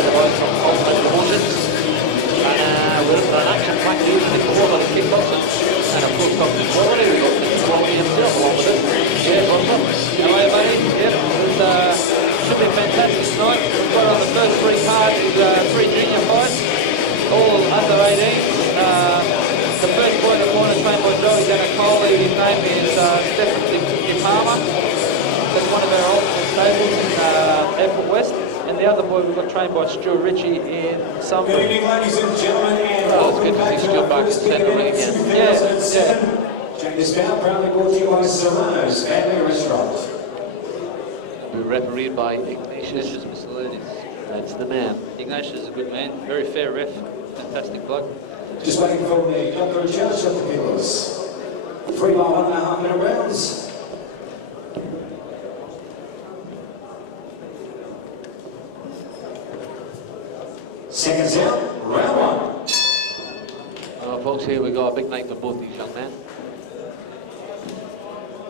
by the boys from Holden and Holdens. And we're in for an action-packed evening for one on kickboxing. And of course, talking quality, we've got quality himself along with us. Yeah, what's up? How are you, buddy? Yep, it should be fantastic tonight. We've got on the first three cards three junior fights, all under 18. The first boy in the corner, trained by Joey Danacoli, his name is Depalma. That's one of our alternate stables in Airport West. And the other boy we've got trained by Stuart Ritchie in some. Good evening, ladies and gentlemen. Oh, it's good to see Stuart back in centre ring again. Yeah. This bout proudly brought to you by Serrano's Family Restaurant. We're refereed by Ignatius. That's the man. Ignatius is a good man, very fair ref, fantastic bloke. Just waiting for the doctor and judge of the peoples. 3 by 1.5 minute rounds. Seconds out, round 1. Well, folks, here we go. A big night for both these young men.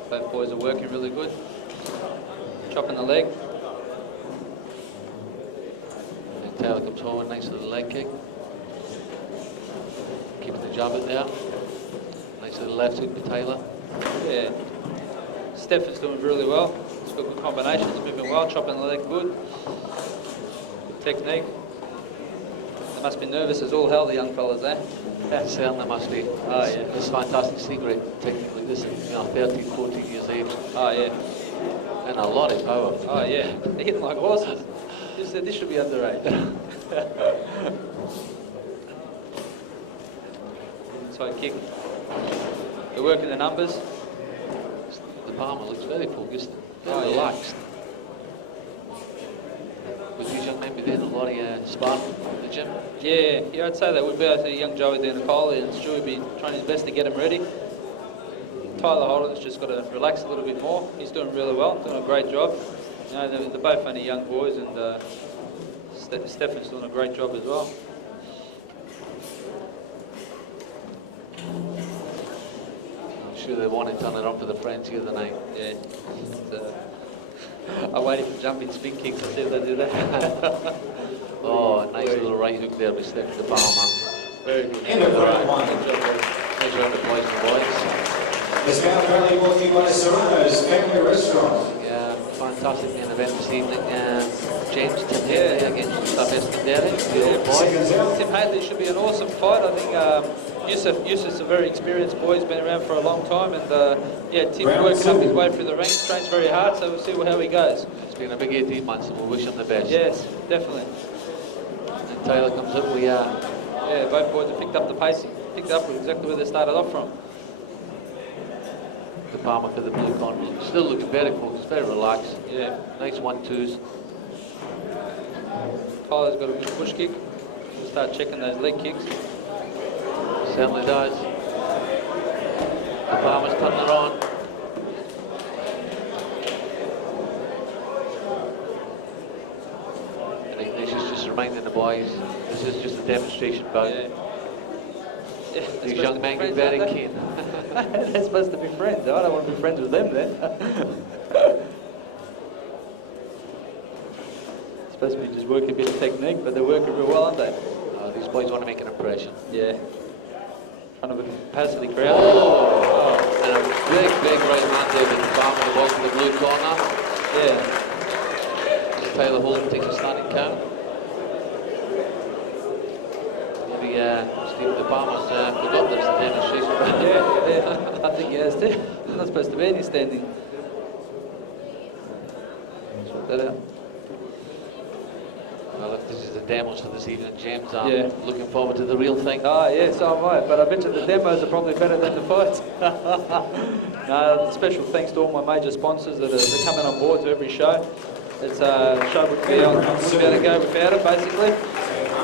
Both boys are working really good. Chopping the leg. And Taylor comes forward, nice little leg kick. Keeping the jab in there. Nice little left hook for Taylor. Yeah. Stefan's doing really well. He's got good combinations, moving well, chopping the leg good. Good technique. They must be nervous as all hell, the young fellas, eh? Yeah, certainly they must be. Oh, yeah. It's fantastic secret technique like this, 13, 14 years age. Oh, yeah. And a lot of power. Oh, yeah. They're hitting like horses. You said this should be underage. Inside kick. They're working the numbers. Depalma looks very focused, very relaxed. Would these young men be doing a lot of sparring in the gym? Yeah, I'd say that would be. I see young Joey Danacoli and Stewie be trying his best to get him ready. Tyler Holden's just got to relax a little bit more. He's doing really well, doing a great job. You know, they're both only young boys, and Stefan's doing a great job as well. I'm sure they want to turn it on for the friends here tonight. Yeah. I'm waiting for jumping spin kicks to see if they do that. Oh, a nice little right hook there by Stephen Depalma. Very good. End of round 1. Nice round of boys and boys. This bout proudly brought to you by Serrano's Family Restaurant. Yeah, fantastic main event this evening. James Tim Haitley against Yousef. Seconds out. Tim Haitley should be an awesome fight. I think Yousef's a very experienced boy. He's been around for a long time, and Tim's working up his way through the ranks, trains very hard, so we'll see how he goes. It's been a big 18 months, and we'll wish him the best. Yes, definitely. And Taylor comes up, yeah, both boys have picked up the pace, picked up exactly where they started off from. Depalma for the blue corner, still looking very focused, very relaxed. Yeah. Nice 1-2s. Tyler's got a good push kick. We'll start checking those leg kicks. Certainly does. Depalma's turning it on. And Ignatius just reminding the boys, this is just a demonstration bout. Yeah, these young men get very keen. They're supposed to be friends. I don't want to be friends with them then. Supposed to be just working a bit of technique, but they're working real well, aren't they? These boys want to make an impression. Yeah. Front of a capacity crowd. Oh. And a big right hand there with Depalma, the ball to the blue corner. Yeah. As Taylor Holden takes a standing count. Maybe Stephen Depalma's forgot that it's a demonstration. Yeah. I think he has too. There's not supposed to be any standing. Sort that out. Well, if this is the demos for this evening, James, I'm looking forward to the real thing. Oh, yeah, so am I. But I bet you the demos are probably better than the fights. No, special thanks to all my major sponsors that are coming on board to every show. It's a show wouldn't be able to go without it, basically.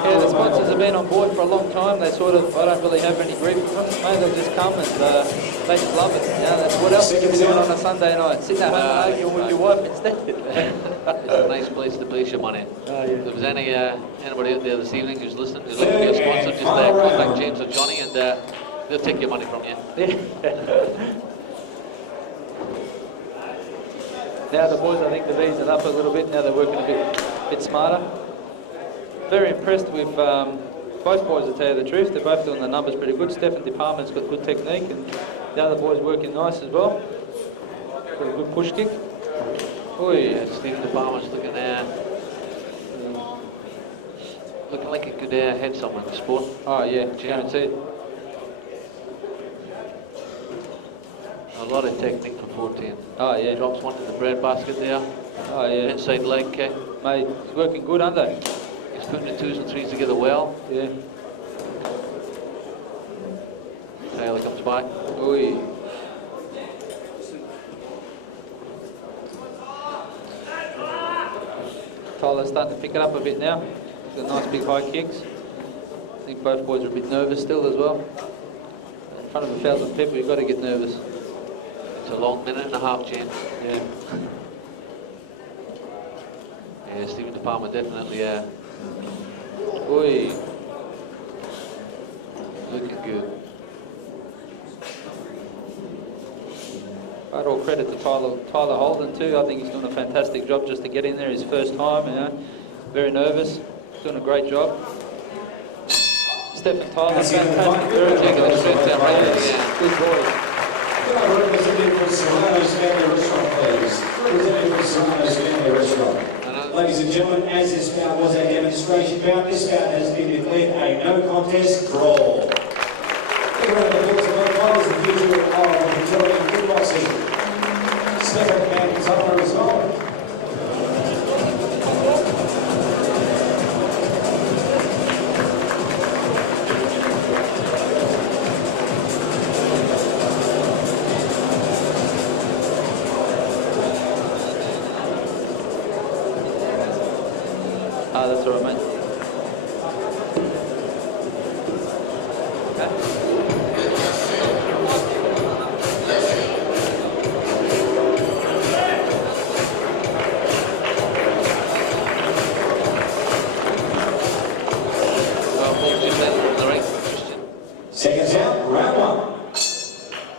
Yeah, the sponsors have been on board for a long time. They sort of, I don't really have any grief with them. Mate, they'll just come and they just love it. You know, that's what else you can be doing on a Sunday night? Sit at home and argue with your wife instead. It's a nice place to place your money. Oh, yeah. If there was anybody out there this evening who's listening, who's looking to be a sponsor, just contact James or Johnny and they'll take your money from you. Now the boys, I think they've eased it up a little bit. Now they're working a bit smarter. very impressed with both boys, to tell you the truth. They're both doing the numbers pretty good. Stefan Depalma's got good technique, and the other boy's working nice as well. Got a good push kick. Oh yeah, Stephen Depalma's looking there. Looking like he could head someone in the sport. Oh yeah, guaranteed. A lot of technique for 14. Oh yeah. Drops one to the bread basket there. Oh yeah. Inside leg kick. Mate, he's working good, aren't they? He's putting the 2s and 3s together well. Yeah. Taylor comes back. Oi. Tyler's starting to pick it up a bit now. He's got nice big high kicks. I think both boys are a bit nervous still as well. In front of 1,000 people, you've got to get nervous. It's a long minute and a half, James. Yeah. Yeah, Stephen Depalma definitely Oi. looking good. I'd all credit to Tyler Holden too. I think he's doing a fantastic job just to get in there his first time, you know. Very nervous. Doing a great job. Stefan Tyler, fantastic. Very Taking the strength out right there. Good boy. Representative for Swan Family Restaurant, please. Representative for Swan Family Restaurant. Ladies and gentlemen, as this bout was a demonstration bout, this bout has been declared a no contest draw. The round of applause to both fighters, the future of Victorian kickboxing. Stefan Tyler as well. That's all right, mate. Seconds out, round one.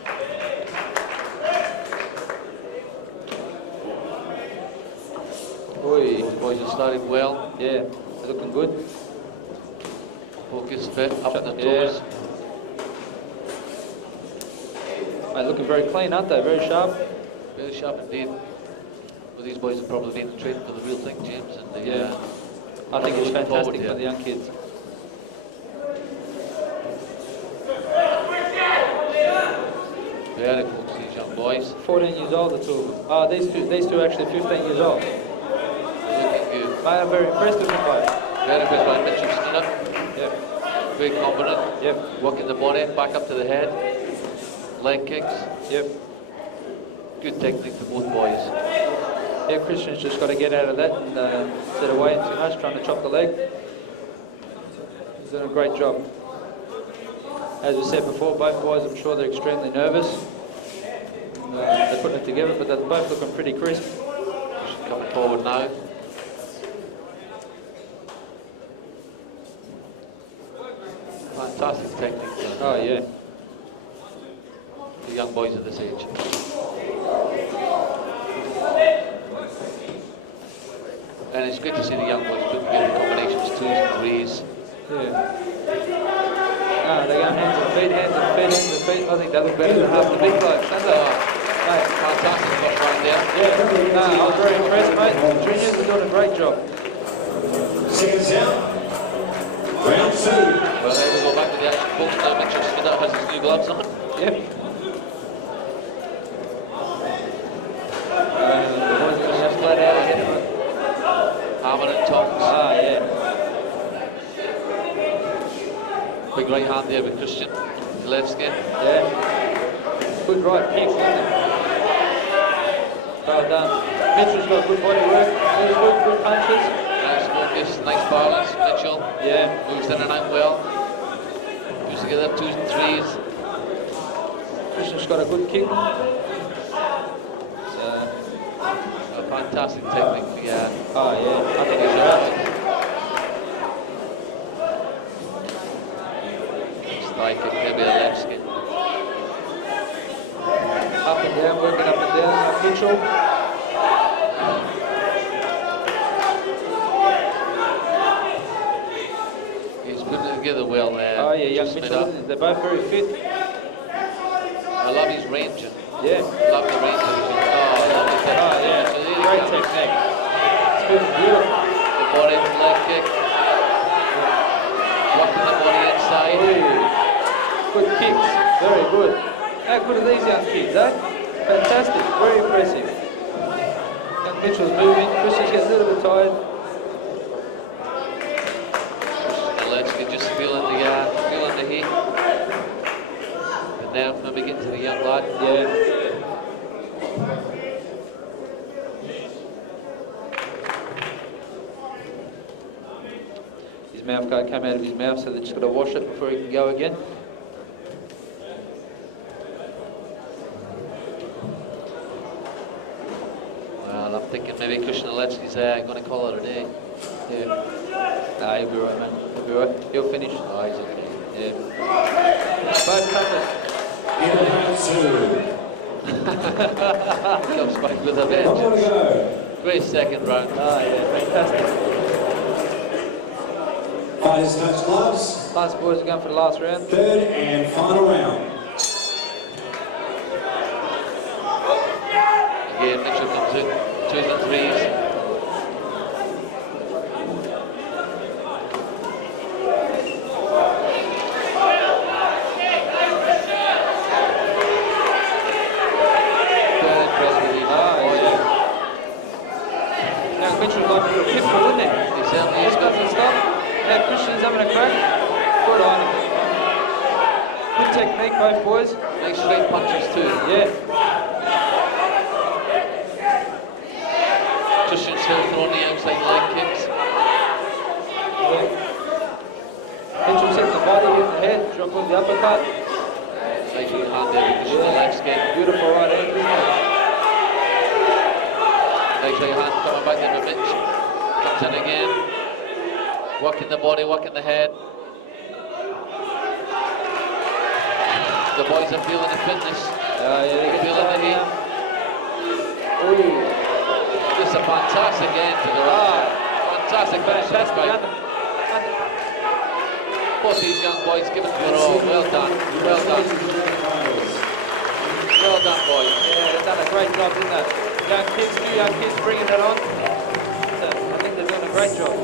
Oi. Boys are starting well. Yeah, looking good. Focus a bit, up the Yeah. toes. Mate, looking very clean, aren't they? Very sharp. Very sharp indeed. Well, these boys have probably been training for the real thing, James. And they, Yeah. I think it's looking forward fantastic to for it. the young kids. Very close, these young boys. 14 years old, the two of them. Oh, these two are actually 15 years old. Looking good. Mate, I'm very impressed with them both. Very good by Mitchell stood up. Yep. Very confident. Yep. Working the body, back up to the head. Leg kicks. Yep. Good technique for both boys. Yeah, Christian's just got to get out of that and set away too much, trying to chop the leg. He's done a great job. As we said before, both boys, I'm sure they're extremely nervous. They're putting it together, but they're both looking pretty crisp. Coming forward now. Fantastic technique for Oh, yeah. the young boys at this age. And it's good to see the young boys put together combinations, 2s and 3s. Yeah. Ah, they go hands and feet, hands and feet, hands and feet. I think they look better than half the big blokes, don't they? Mate, Fantastic first round there. yeah, no, I was very impressed, mate. Juniors are doing a great job. Seconds out, round two. Well, there we go back to the action, folks. Now Mitchell Skinner has his new gloves on. Yep. The boys going to have flat out again. Hammering and tongs. Ah, yeah. Big right hand there with Christian. The left skin. Yeah. Good right kick, isn't it? Well done. Mitchell's got good body work. He's good punches. Nice focus, nice balance. Mitchell Yeah. moves in and out well. Puts together 2s and 3s. Christian's got a good kick. A fantastic technique. Yeah. Oh, yeah. I think he's right. Strike kick there with the left skin. Up and down, working up and down. Mitchell. together well there. Oh yeah, young Just Mitchell, split up. they're both very fit. I love his range. Yeah. Love the range. Oh, lovely technique. Oh yeah, So there you great go. technique. It's beautiful. The body, the leg kick. Walking the body inside. Good kicks, very good. How good are these young kids, eh? Fantastic, very impressive. Young Mitchell's moving, Tristan's getting a little bit tired. Allegedly just feeling the heat. And now maybe getting to the young lad. Yeah. His mouth guard came out of his mouth, so they're just got to wash it before he can go again. Well, I'm thinking maybe Kushnaletsky's going to call it a day. Yeah. Nah, he'll be right, man. He'll be right. He'll finish. Oh, he's okay. Yeah. Both toughest. In round 2. Comes back with a One more to vengeance. go. Great second round. Ah, yeah, fantastic. Fighters touch gloves. Last boys are going for the last round. Third and final round. Again, Mitchell comes in. 2s and 3s. Mitchell's like a pit bull, isn't it? He certainly is. Got the stuff. Now Christian's having a crack. Good on him. Good technique, both boys. Nice straight punches too. Yeah. Tristan still throwing the outside leg kicks. Yeah. Mitchell's hitting the body, hitting the head, drop on the uppercut. Nice little hand there because the legs kick. Beautiful right hand, isn't it? Nice right hand coming back into Mitch. Comes in again. Working the body, working the head. The boys are feeling the fitness. Yeah, they Feeling the heat. This is a fantastic end to the round. Fantastic finish. Both these young boys giving it their all. Well done. Well done. Well done, boys. Yeah, they've done a great job, didn't they? Young kids, 2 young kids bringing it on. So I think they're doing a great job.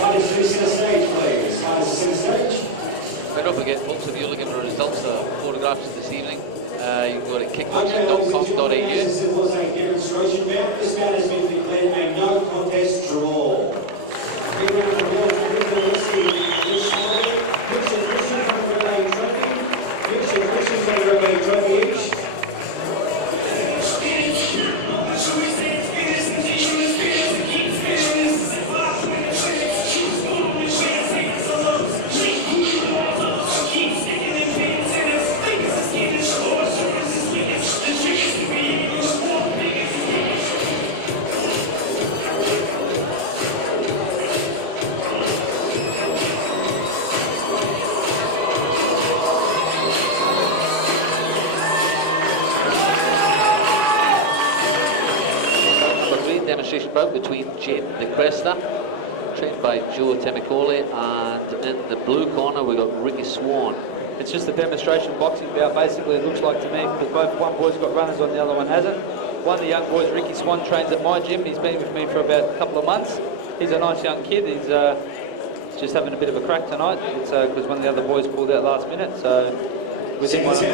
Fighters to the stage, please. Fighters to the stage. And don't forget, folks, if you're looking for results, photographs this evening, you can go to kickboxing.com.au. This was a demonstration bout. This bout has been declared a no contest draw. Demonstration bout between Jayden Decretser, trained by Joe Temicoli, and in the blue corner we got Ricky Swan. It's just a demonstration boxing bout, basically, it looks like to me, because one boy's got runners on, the other one hasn't. One of the young boys, Ricky Swan, trains at my gym. He's been with me for about a couple of months. He's a nice young kid. He's just having a bit of a crack tonight. It's because one of the other boys pulled out last minute, so we didn't want to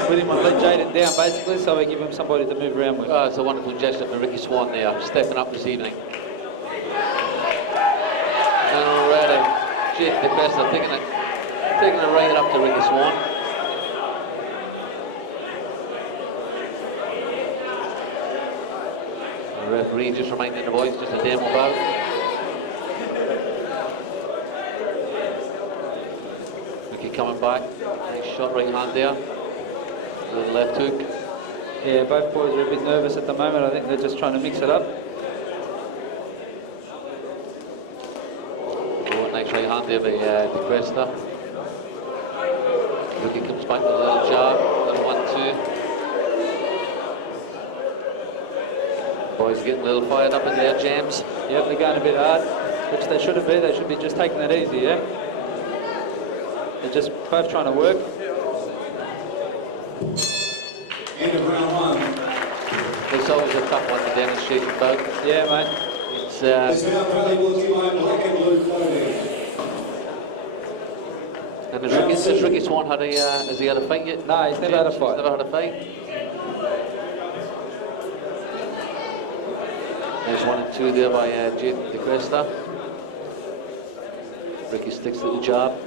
let Jayden down, basically, so we give him somebody to move around with. It's a wonderful gesture for Ricky Swan there, stepping up this evening. And already, Jayden Decretser taking it right up to Ricky Swan. The referee just reminding the boys, just a demo bout. Ricky coming back, nice shot right hand there. The left hook. Yeah, both boys are a bit nervous at the moment. I think they're just trying to mix it up. Oh, nice right hand there by Decretser. Ricky comes back with a little jab, little 1-2. Boys getting a little fired up in their jams. Yep, they're going a bit hard, which they shouldn't be. They should be just taking it easy, yeah? They're just both trying to work. End of round one. It's always a tough one to demonstrate both. Yeah, mate. It's This round proudly brought to you by Black and Blue Clothing. and has Ricky Swan had has he had a fight yet? No, he's never had a fight. He's never had a fight. There's 1 and 2 there by Jayden Decretser. Ricky sticks to the jab.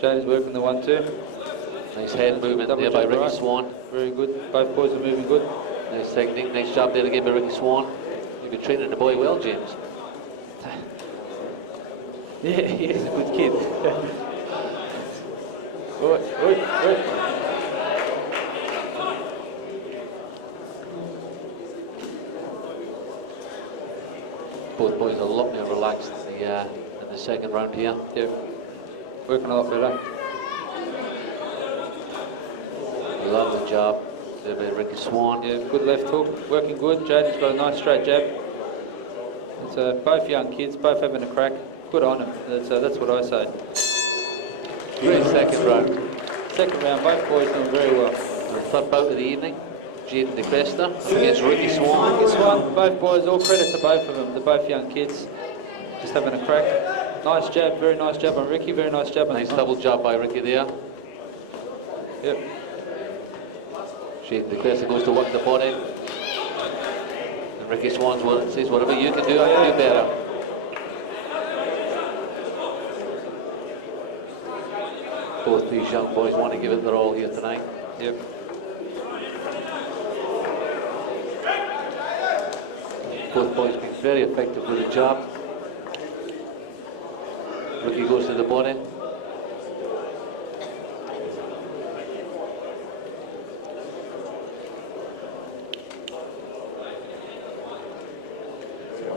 Jayden's working the 1-2. Nice head movement Double there by jab Ricky right. Swan. Very good. Both boys are moving good. Nice technique, nice job there again by Ricky Swan. You've been training the boy well, James. Yeah, he is a good kid. Oi, oi, oi. Both boys are a lot more relaxed in the second round here. Yeah, working a lot better. Lovely job there by Ricky Swan. Yeah, good left hook, working good. Jayden's got a nice straight jab. It's both young kids, both having a crack. Good on them. That's what I say. Great second round. Second round, both boys doing very well. The third bout of the evening, Jayden Decretser against Ricky Swan. This one, both boys, all credit to both of them. They're both young kids, just having a crack. Nice jab, very nice jab on Ricky, very nice jab on Nice double jab by Ricky there. Yep. Jayden Decretser goes to work the body. And Ricky Swan says, whatever you can do, I can do better. Both these young boys want to give it their all here tonight. Yep. Both boys been very effective with the jab. Ricky goes to the body.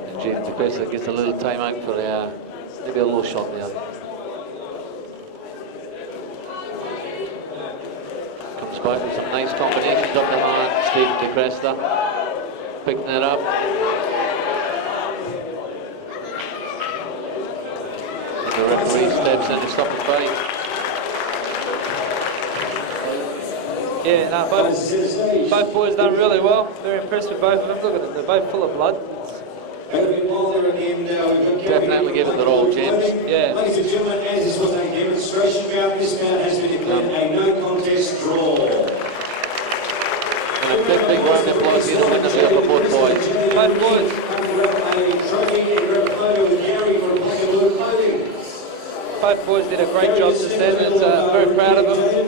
And Jayden Decretser gets a little time out for maybe a low shot there. Comes back with some nice combinations up the hand. Jayden Decretser picking it up. And the referee steps in to stop the fight. Yeah, no, both boys done really well. Very impressed with both of them. Look at them, they're both full of blood. Definitely give it their all, James. Yeah. Ladies and gentlemen, as this was a demonstration bout, this bout has been declared a no contest draw. And a big round of applause here, the winners here for both boys. Both boys. Both boys did a great job just then. It's very proud of them.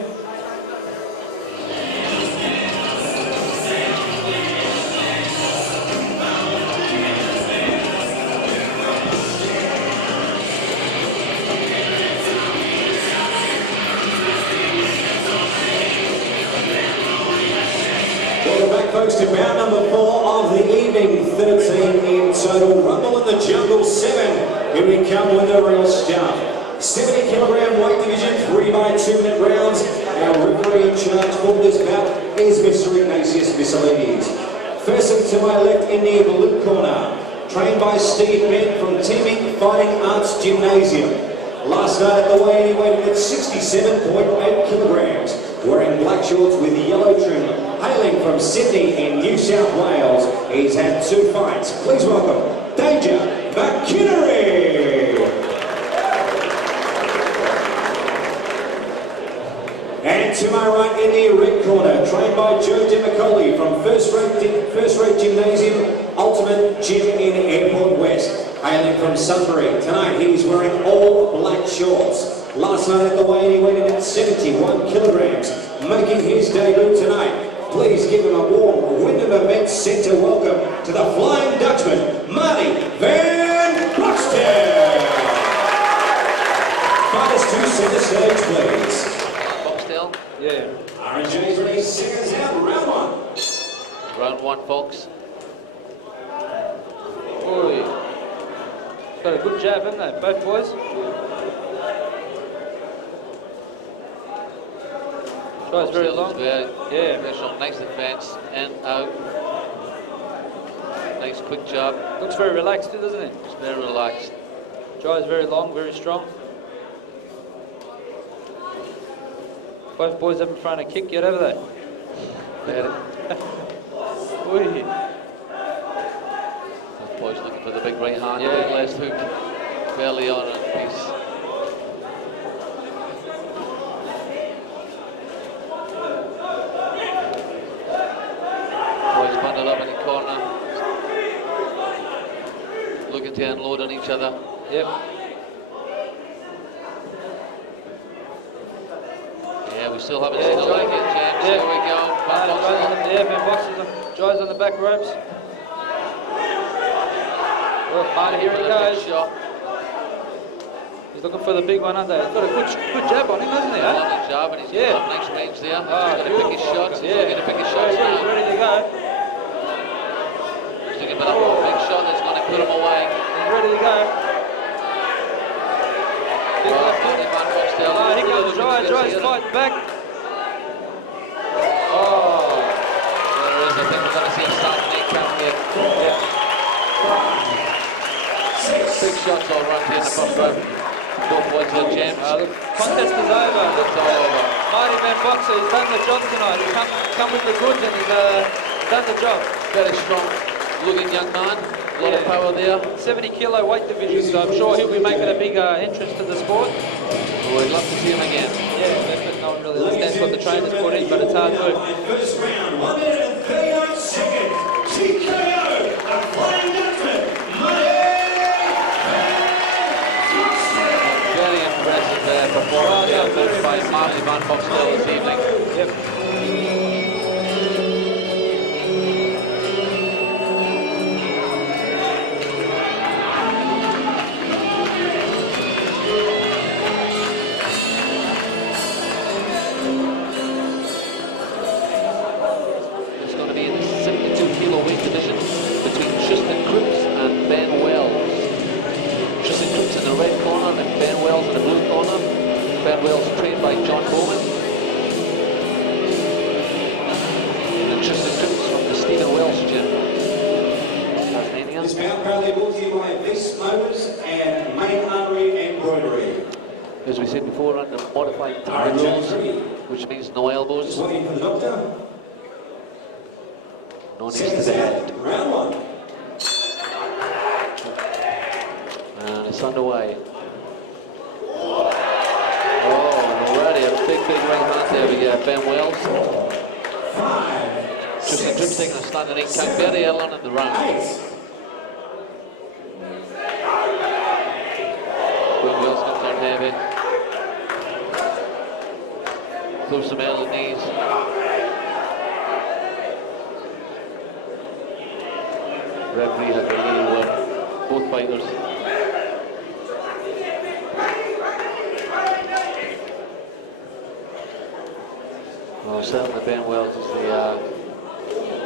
Welcome back, folks, to bout number 4 of the evening. 13 in total. Rumble in the Jungle 7. Here we come with the real stuff. 70 kilogram weight division, 3 by 2 minute rounds. Our referee in charge for this bout is Mr. Ignatius Miscellanies. First and to my left in the blue corner, trained by Steve Bent from Teaming Fighting Arts Gymnasium. Last night at the Waine, he weighed at 67.8 kilograms, wearing black shorts with yellow trim. Hailing from Sydney in New South Wales, he's had 2 fights. Please welcome Danger Makenie. And to my right in the red corner, trained by Joe DeMacoli from First Rate Gymnasium, Ultimate Gym in Airport West. Hailing from Sunbury, tonight he's wearing all black shorts. Last night at the Waine, he weighed in at 71 kilograms, making his debut tonight. Please give him a warm Wyndham Events Centre welcome to the Flying Dutchman, Marty Vanboxtel. Fighters to centre stage, please. Vanboxtel. Yeah. R&J's ready, seconds out, round 1. Round 1, folks. Oi. Got a good jab, haven't they, both boys? Tries very long. Yeah. Nice defense, and out. Nice quick jab. Looks very relaxed too, doesn't it? It's very relaxed. Tries very long, very strong. Both boys haven't thrown a kick yet, have they? Yeah. Oi. Both boys looking for the big right hand, the big left hook. Fairly on a piece. Boys bundled up in the corner. Looking to unload on each other. Yep. Yeah, we still haven't seen a leg yet, James. Here we go. Vanboxtel. Jay's on the back ropes. Well, Marty, here he goes. Shot. He's looking for the big one, aren't they? He's got a good jab on him, hasn't he? Good jab, and he's got a nice range there. He's going to pick his shots. He's looking to pick his shots now. He's ready to go. He's looking for that one big shot that's going to put him away. He's ready to go. Big left hook. Vanboxtel. Here comes Jay. Jay's fighting back. Oh. There it is. I think we're going to see a start neck count here. Big shots all right here in the front row. Both boys are gems. The contest is over. It's all over. Marty Vanboxtel, he's done the job tonight. He's come with the goods and he's done the job. Very strong looking young man. A lot of power there. 70 kilo weight division, so I'm sure he'll be making a big entrance to the sport. We'd love to see him again. Yeah, that's what no one really understands what the trainers put in, but it's hard work. First round, 1 minute and 39 seconds. TKO, a flying Dutchman, Very impressive performance by Marty Vanboxtel this evening. Yep. It's going to be in the 72 kilo weight division between Tristan Cripps and Ben Wells. Tristan Cripps in the red corner and Ben Wells in the blue corner. Ben Wells trained by John Bowman. And Tristan Cripps from the Stephen Wells gym. Tasmania. This bout proudly brought to you by Beast Motors and Main Artery and Werribee. As we said before, under modified target rules, which means no elbows, Just waiting for the doctor. no knees to Seconds the out, head. round 1. And it's underway. Oh, already a big right hand there. We get Ben Wells. 5, Tristan Cripps taking a standing in count very early on in the round. 8. Ben Wells comes down heavy. Through some early knees. Referee has a little word. Both fighters. Well, certainly Ben Wells is the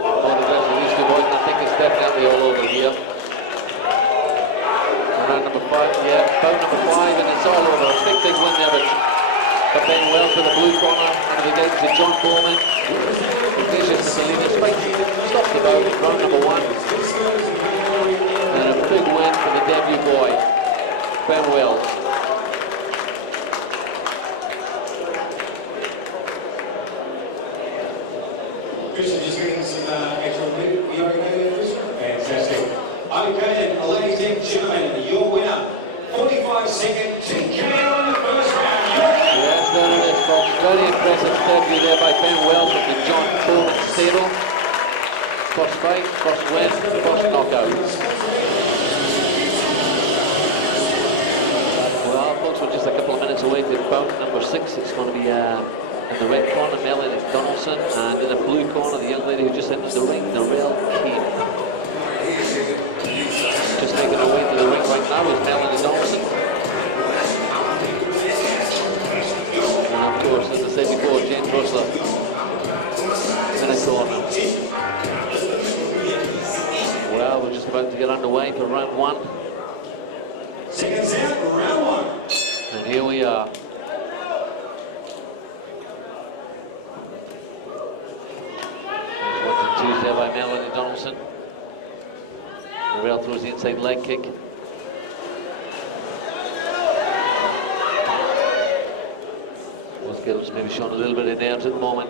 more aggressive of these two boys, and I think it's definitely all over here. And round number 5, yeah, bout number 5, and it's all over. A big win there for Ben Wells to the blue corner, and we get to John Bowman. Vicious to lead this fight. Stops the bout, round number 1. And a big win for the debut boy, Ben Wells. Tristan, just getting some extra bit. You okay there, Tristan? Fantastic. Okay then, ladies and gentlemen, your winner, 45-second TKO in the first round. Yes, there it is, folks. Very impressive debut there by Ben Wells with the John Bowman stable. First fight, first win, first knockout. Well, folks, we're just a couple of minutes away to bout number 6. It's going to be in the red corner, Melanie Donaldson, and in the blue corner, the young lady who just entered the ring, Narelle Keem. Just making her way to the ring right now is Melanie Donaldson. And of course, as I said before, James Russell in the corner. Well, we're just about to get underway for round 1. Seconds out, round 1. And here we are. There's 1 and 2 there by Melanie Donaldson. Narelle throws the inside leg kick. Wasn't Both girls maybe showing a little bit of nerves at the moment.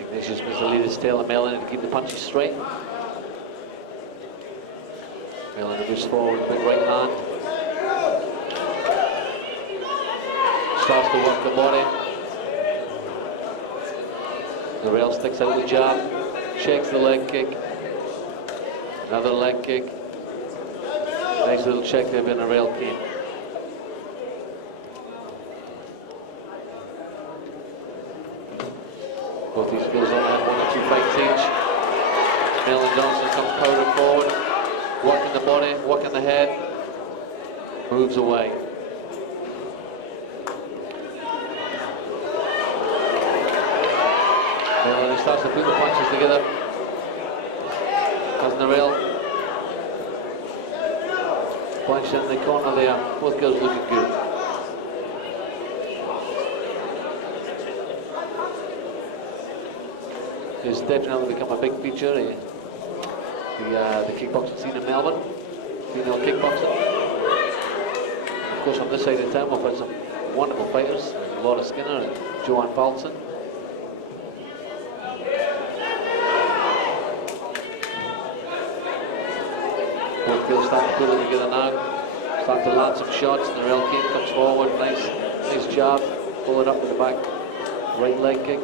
Ignatius Misalidis tailing Melanie to keep the punches straight. Melanie moves forward with a big right hand. Starts to work the body. Narelle sticks out the jab, checks the leg kick. Another leg kick. Nice little check there by Narelle Keem. Both these girls only had 1 or 2 fights each. Melanie Donaldson comes powering forward, working the body, working the head, moves away. Melanie starts to put the punches together. As Narelle punch in the corner there. Both girls looking good. It's definitely become a big feature, the kickboxing scene in Melbourne, female kickboxing. And of course on this side of town we've had some wonderful fighters, Laura Skinner and Joanne Paulson. Both girls starting to put it together now, start to land some shots. Narelle Keem comes forward, nice jab, pull it up to the back, right leg kick.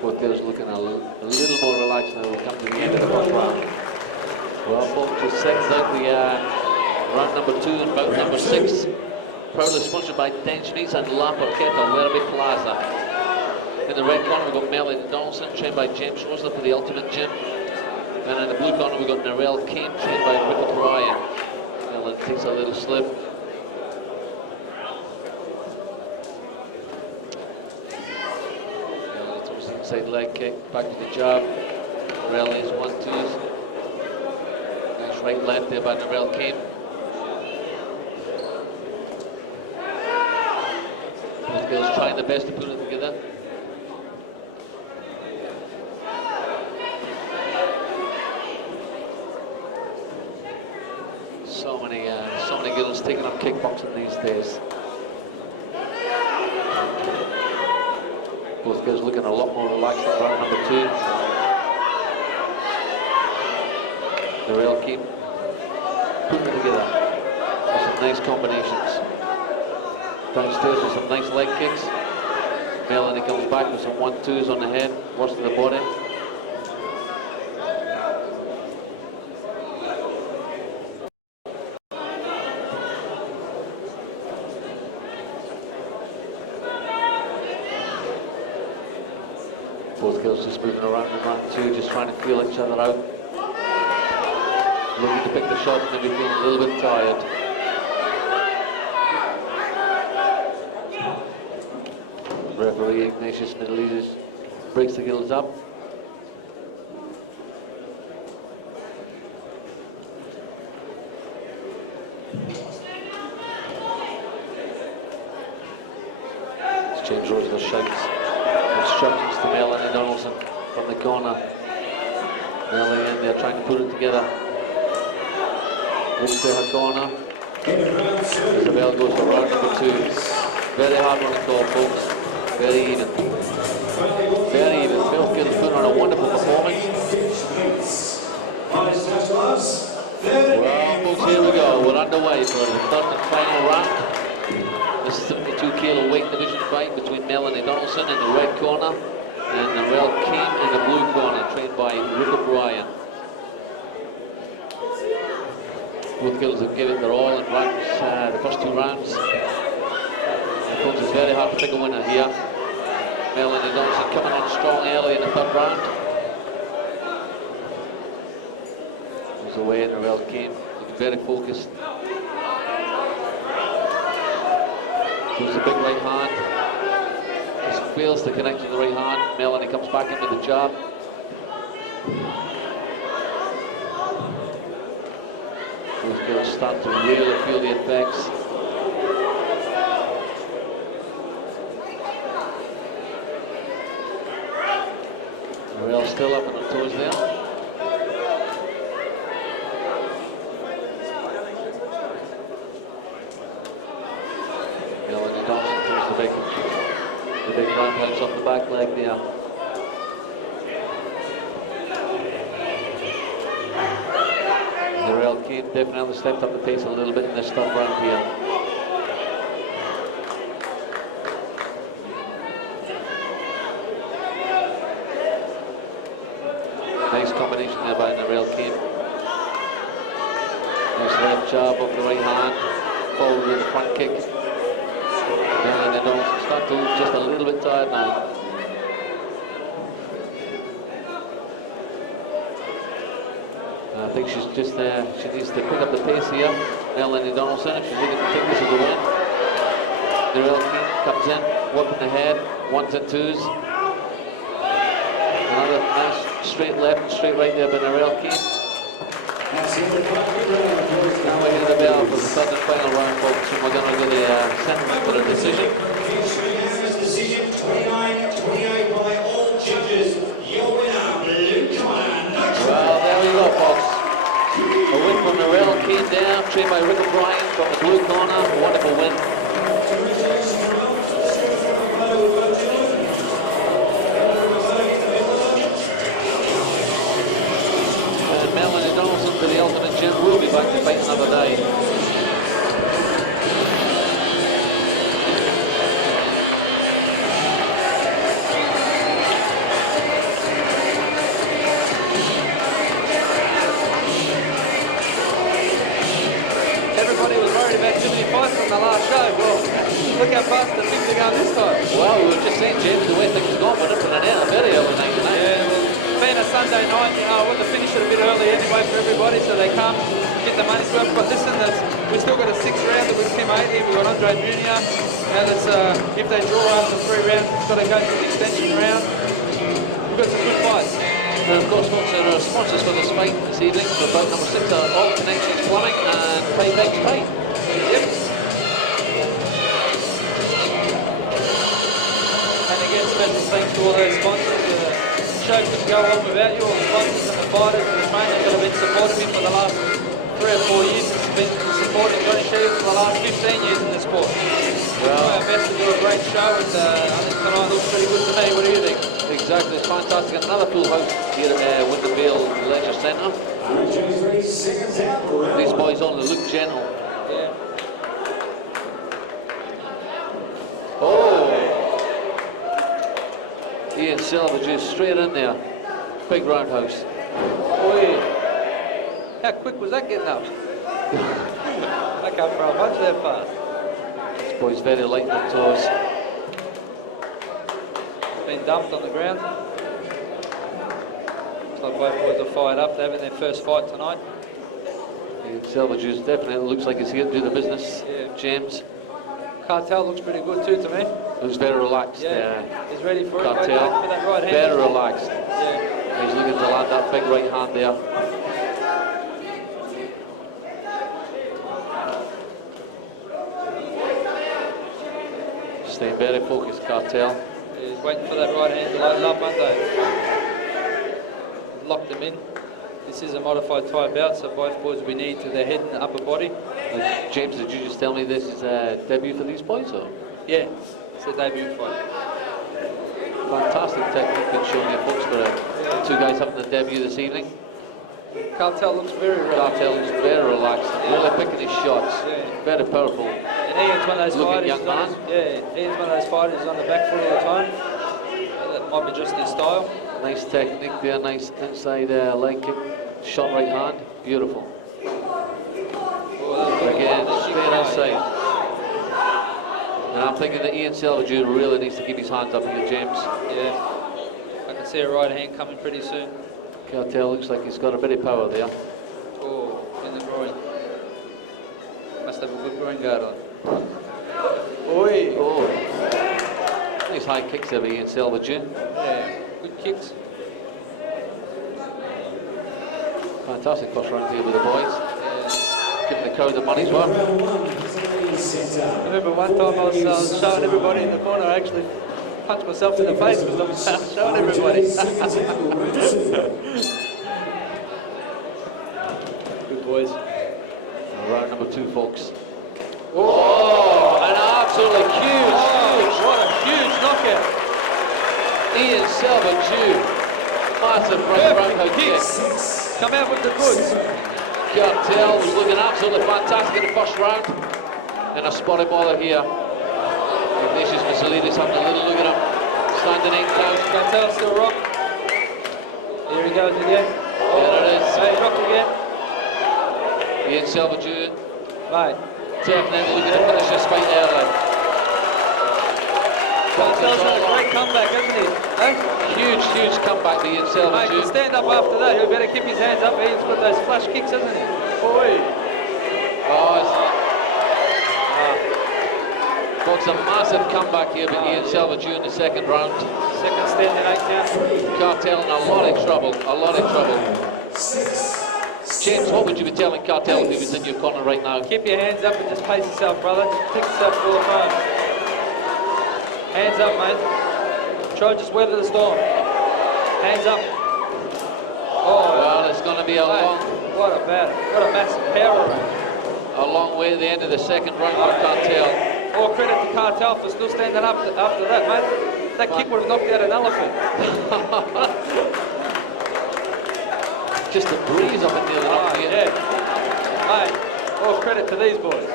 Both girls looking a little more relaxed now. We'll come to the end of the first round. Well, folks, just seconds out the round number 2 and bout number 6. Proudly sponsored by Denchneys and La Porchetta, Werribee Plaza. In the red corner, we've got Melanie Donaldson, trained by James Rosler for the Ultimate Gym. And in the blue corner, we've got Narelle Keem, trained by Rick O'Brien. Melanie takes a little slip. Inside leg kick, back to the jab. Narelle is 1-2s. Nice right left there by Narelle Keem. Both girls trying their best to put it together. So many girls taking up kickboxing these days. Both girls looking a lot more relaxed in round number 2. Narelle Keem putting it together with some nice combinations. Downstairs with some nice leg kicks. Melanie comes back with some 1-2s on the head, works to the body. Both girls just moving around in round 2, just trying to feel each other out. Looking to pick the shots, maybe feeling a little bit tired. Referee Ignatius Misalidis breaks the girls up. As James Rosler shouts instructions to Melanie Donaldson from the corner. Melanie in there trying to put it together. Looks to her corner. Isabel goes for round number 2. Very hard one to call, folks. Very even. Very even. Both girls put on a wonderful performance. Well, folks, here we go. We're underway for the 3rd and final round. This is 72 kilo weight division fight between Melanie Donaldson in the red corner and Narelle Keem in the blue corner, trained by Rick O'Brien. Both girls have given their all in rounds, the first 2 rounds. Of course, it's very hard to pick a winner here. Melanie Donaldson coming on strong early in the 3rd round. Moves away, Narelle Keem looking very focused. Goes the big right hand. Just fails to connect with the right hand. Melanie comes back into the jab. Both girls start to really feel the effects. Narelle still up on her toes there. Big roundhouse off the back leg there. Narelle Keem definitely stepped up the pace a little bit in this third round here. Nice combination there by Narelle Keem. Nice left jab off the right hand, followed with a front kick. And they don't start to look just a little bit tired now. I think she's just there. She needs to pick up the pace here. Melanie Donaldson, if she's looking to take this as a win. Narelle Keem comes in, working the head, ones and twos. Another nice straight left and straight right there by Narelle Keem. Now we hear the bell for the third and final round, folks, and we're going to get a sentence for the decision. Decision 29-28 by all judges. Your winner, blue corner. Well, there we go, folks. A win from Narelle Keem there, trained by Rick O'Brien from the blue corner. A wonderful win. And Melanie Donaldson to the ultimate gym will be back to fight another day. From the last show. Well, look how fast the things are going this time. Well, we were just saying, James, the way things are going, we're nipping it out very overnight tonight. Yeah, well, being a Sunday night, you know, I want to finish it a bit early anyway for everybody, so they come get the money's worth. But listen, we've still got a 6th round with Kim Haitley. We've got Andre Meunier. Now that's if they draw after 3 rounds, it's got to go to the extension round. We've got some good fights. And of course, folks, our sponsors for this fight this evening for bout number 6 are All Connections Plumbing and Payback's Pay. Yep. And again, special thanks to all those sponsors. The show couldn't go on without you, all the sponsors and the fighters and the trainers that have been supporting me for the last 3 or 4 years. It's been supporting Johnny Sheehan for the last 15 years in the sport. Well, our best to do a great show, and I think tonight looks pretty good to me. What do you think? Exactly, it's fantastic. And another full house here at Wintervale Leisure Centre. These boys only look gentle. Yeah. Oh! Ian Selvajoo straight in there. Big roundhouse. Oi. How quick was that getting up? I can't throw much that fast. This boy's very light on the toes. Been dumped on the ground. Looks like both boys are fired up. They're having their first fight tonight. Selvajoo definitely looks like he's here to do the business. Yeah. James. Kartel looks pretty good too to me. Looks very relaxed. Yeah, he's ready for it. Kartel. For that right hand. Very relaxed. Yeah. He's looking to land that big right hand there. Staying very focused, Kartel. He's waiting for that right hand to load up, aren't they? Locked them in. This is a modified Thai bout, so both boys we need to their head and upper body. James, did you just tell me this is a debut for these boys? Or? Yeah, it's a debut fight. Fantastic technique been shown here, folks, for two guys having the debut this evening. Kartel looks very relaxed. Kartel looks very relaxed, really picking his shots. Yeah. Very powerful. And Ian's one of those fighters. Young man. Ian's one of those fighters who's on the back foot all the time. That might be just his style. Nice technique there, nice inside leg kick, shot right hand, beautiful. Again, straight inside. And I'm thinking that Ian Selvajoo really needs to keep his hands up here, James. Yeah, I can see a right hand coming pretty soon. Kartel looks like he's got a bit of power there. Oh, in the groin. Must have a good groin guard on. Oi! Oh, nice high kicks there by Ian Selvajoo. Yeah, good kicks. Fantastic first round here with the boys. Yeah. Giving the crowd the money's worth. I remember one time I was showing everybody in the corner. I actually punched myself in the face because I was showing everybody. Good boys. Round number 2, folks. Oh, an absolutely huge, what a huge knockout. Ian Selvajoo. Massive front hook kick. Come out with the goods. Kartel was looking absolutely fantastic in the first round. And a spotted baller here. Ignatius Vasilidis having a little look at him. Standing 8 count. Kartel still rock. Here he goes again. There it is. Hey, rocked again. Ian Selvajoo. Mate. Definitely looking to finish this fight early. Kartel's had a great comeback, hasn't he? Hey? Huge comeback to Ian Mate, Selvajoo. to stand up after that, he better keep his hands up. Ian's got those flash kicks, hasn't he? Boy. Got some massive comeback here with Ian Selvajoo in the second round. Second standing 8 count. Kartel in a lot of trouble, James, what would you be telling Kartel if he was in your corner right now? Keep your hands up and just pace yourself, brother. Just pick yourself to the phone. Hands up, mate. Try to just weather the storm. Hands up. Oh, well, it's going to be a what a battle. What a massive power range. A long way to the end of the second round for Kartel. All credit to Kartel for still standing up after that, mate. That kick would have knocked out an elephant. Just a breeze up in the other end. Yeah. Mate, all credit to these boys.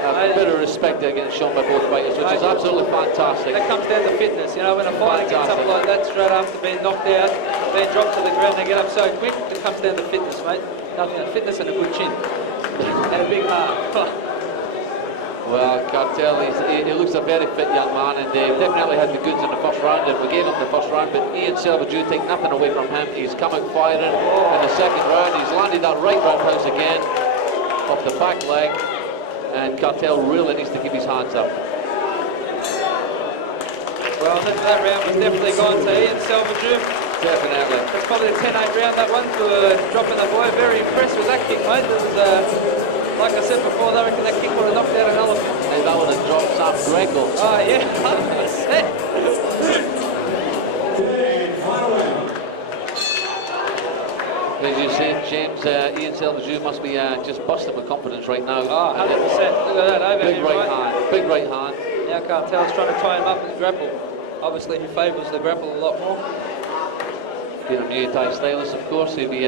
A bit of respect there getting shown by both fighters, which is absolutely fantastic. That comes down to fitness. You know, when a fighter gets up like that straight after being knocked out, being dropped to the ground, they get up so quick, it comes down to fitness, mate. Nothing but fitness and a good chin. And a big heart. Well, Kartel, he looks a very fit young man, and they definitely had the goods in the first round, and we gave him the first round, but Ian Selvajoo take nothing away from him. He's coming firing in the second round. He's landed that right roundhouse again, off the back leg, and Kartel really needs to keep his hands up. Well, that round was definitely gone to Ian Selvajoo. Definitely. It's probably a 10-8 round, that one, for dropping the boy. Very impressed with that kick, mate. It was, like I said before, I reckon that kick would have knocked out an elephant. Hey, that would have dropped Sam Greco. Oh, yeah, 100%. As you said, James, Ian Selvajoo must be just busting with confidence right now. Oh, 100%. Look at that, overhand Big right hand. Now Kartel's trying to tie him up with the grapple. Obviously, he favours the grapple a lot more. Being a Muay Thai stylist, of course, he'd be...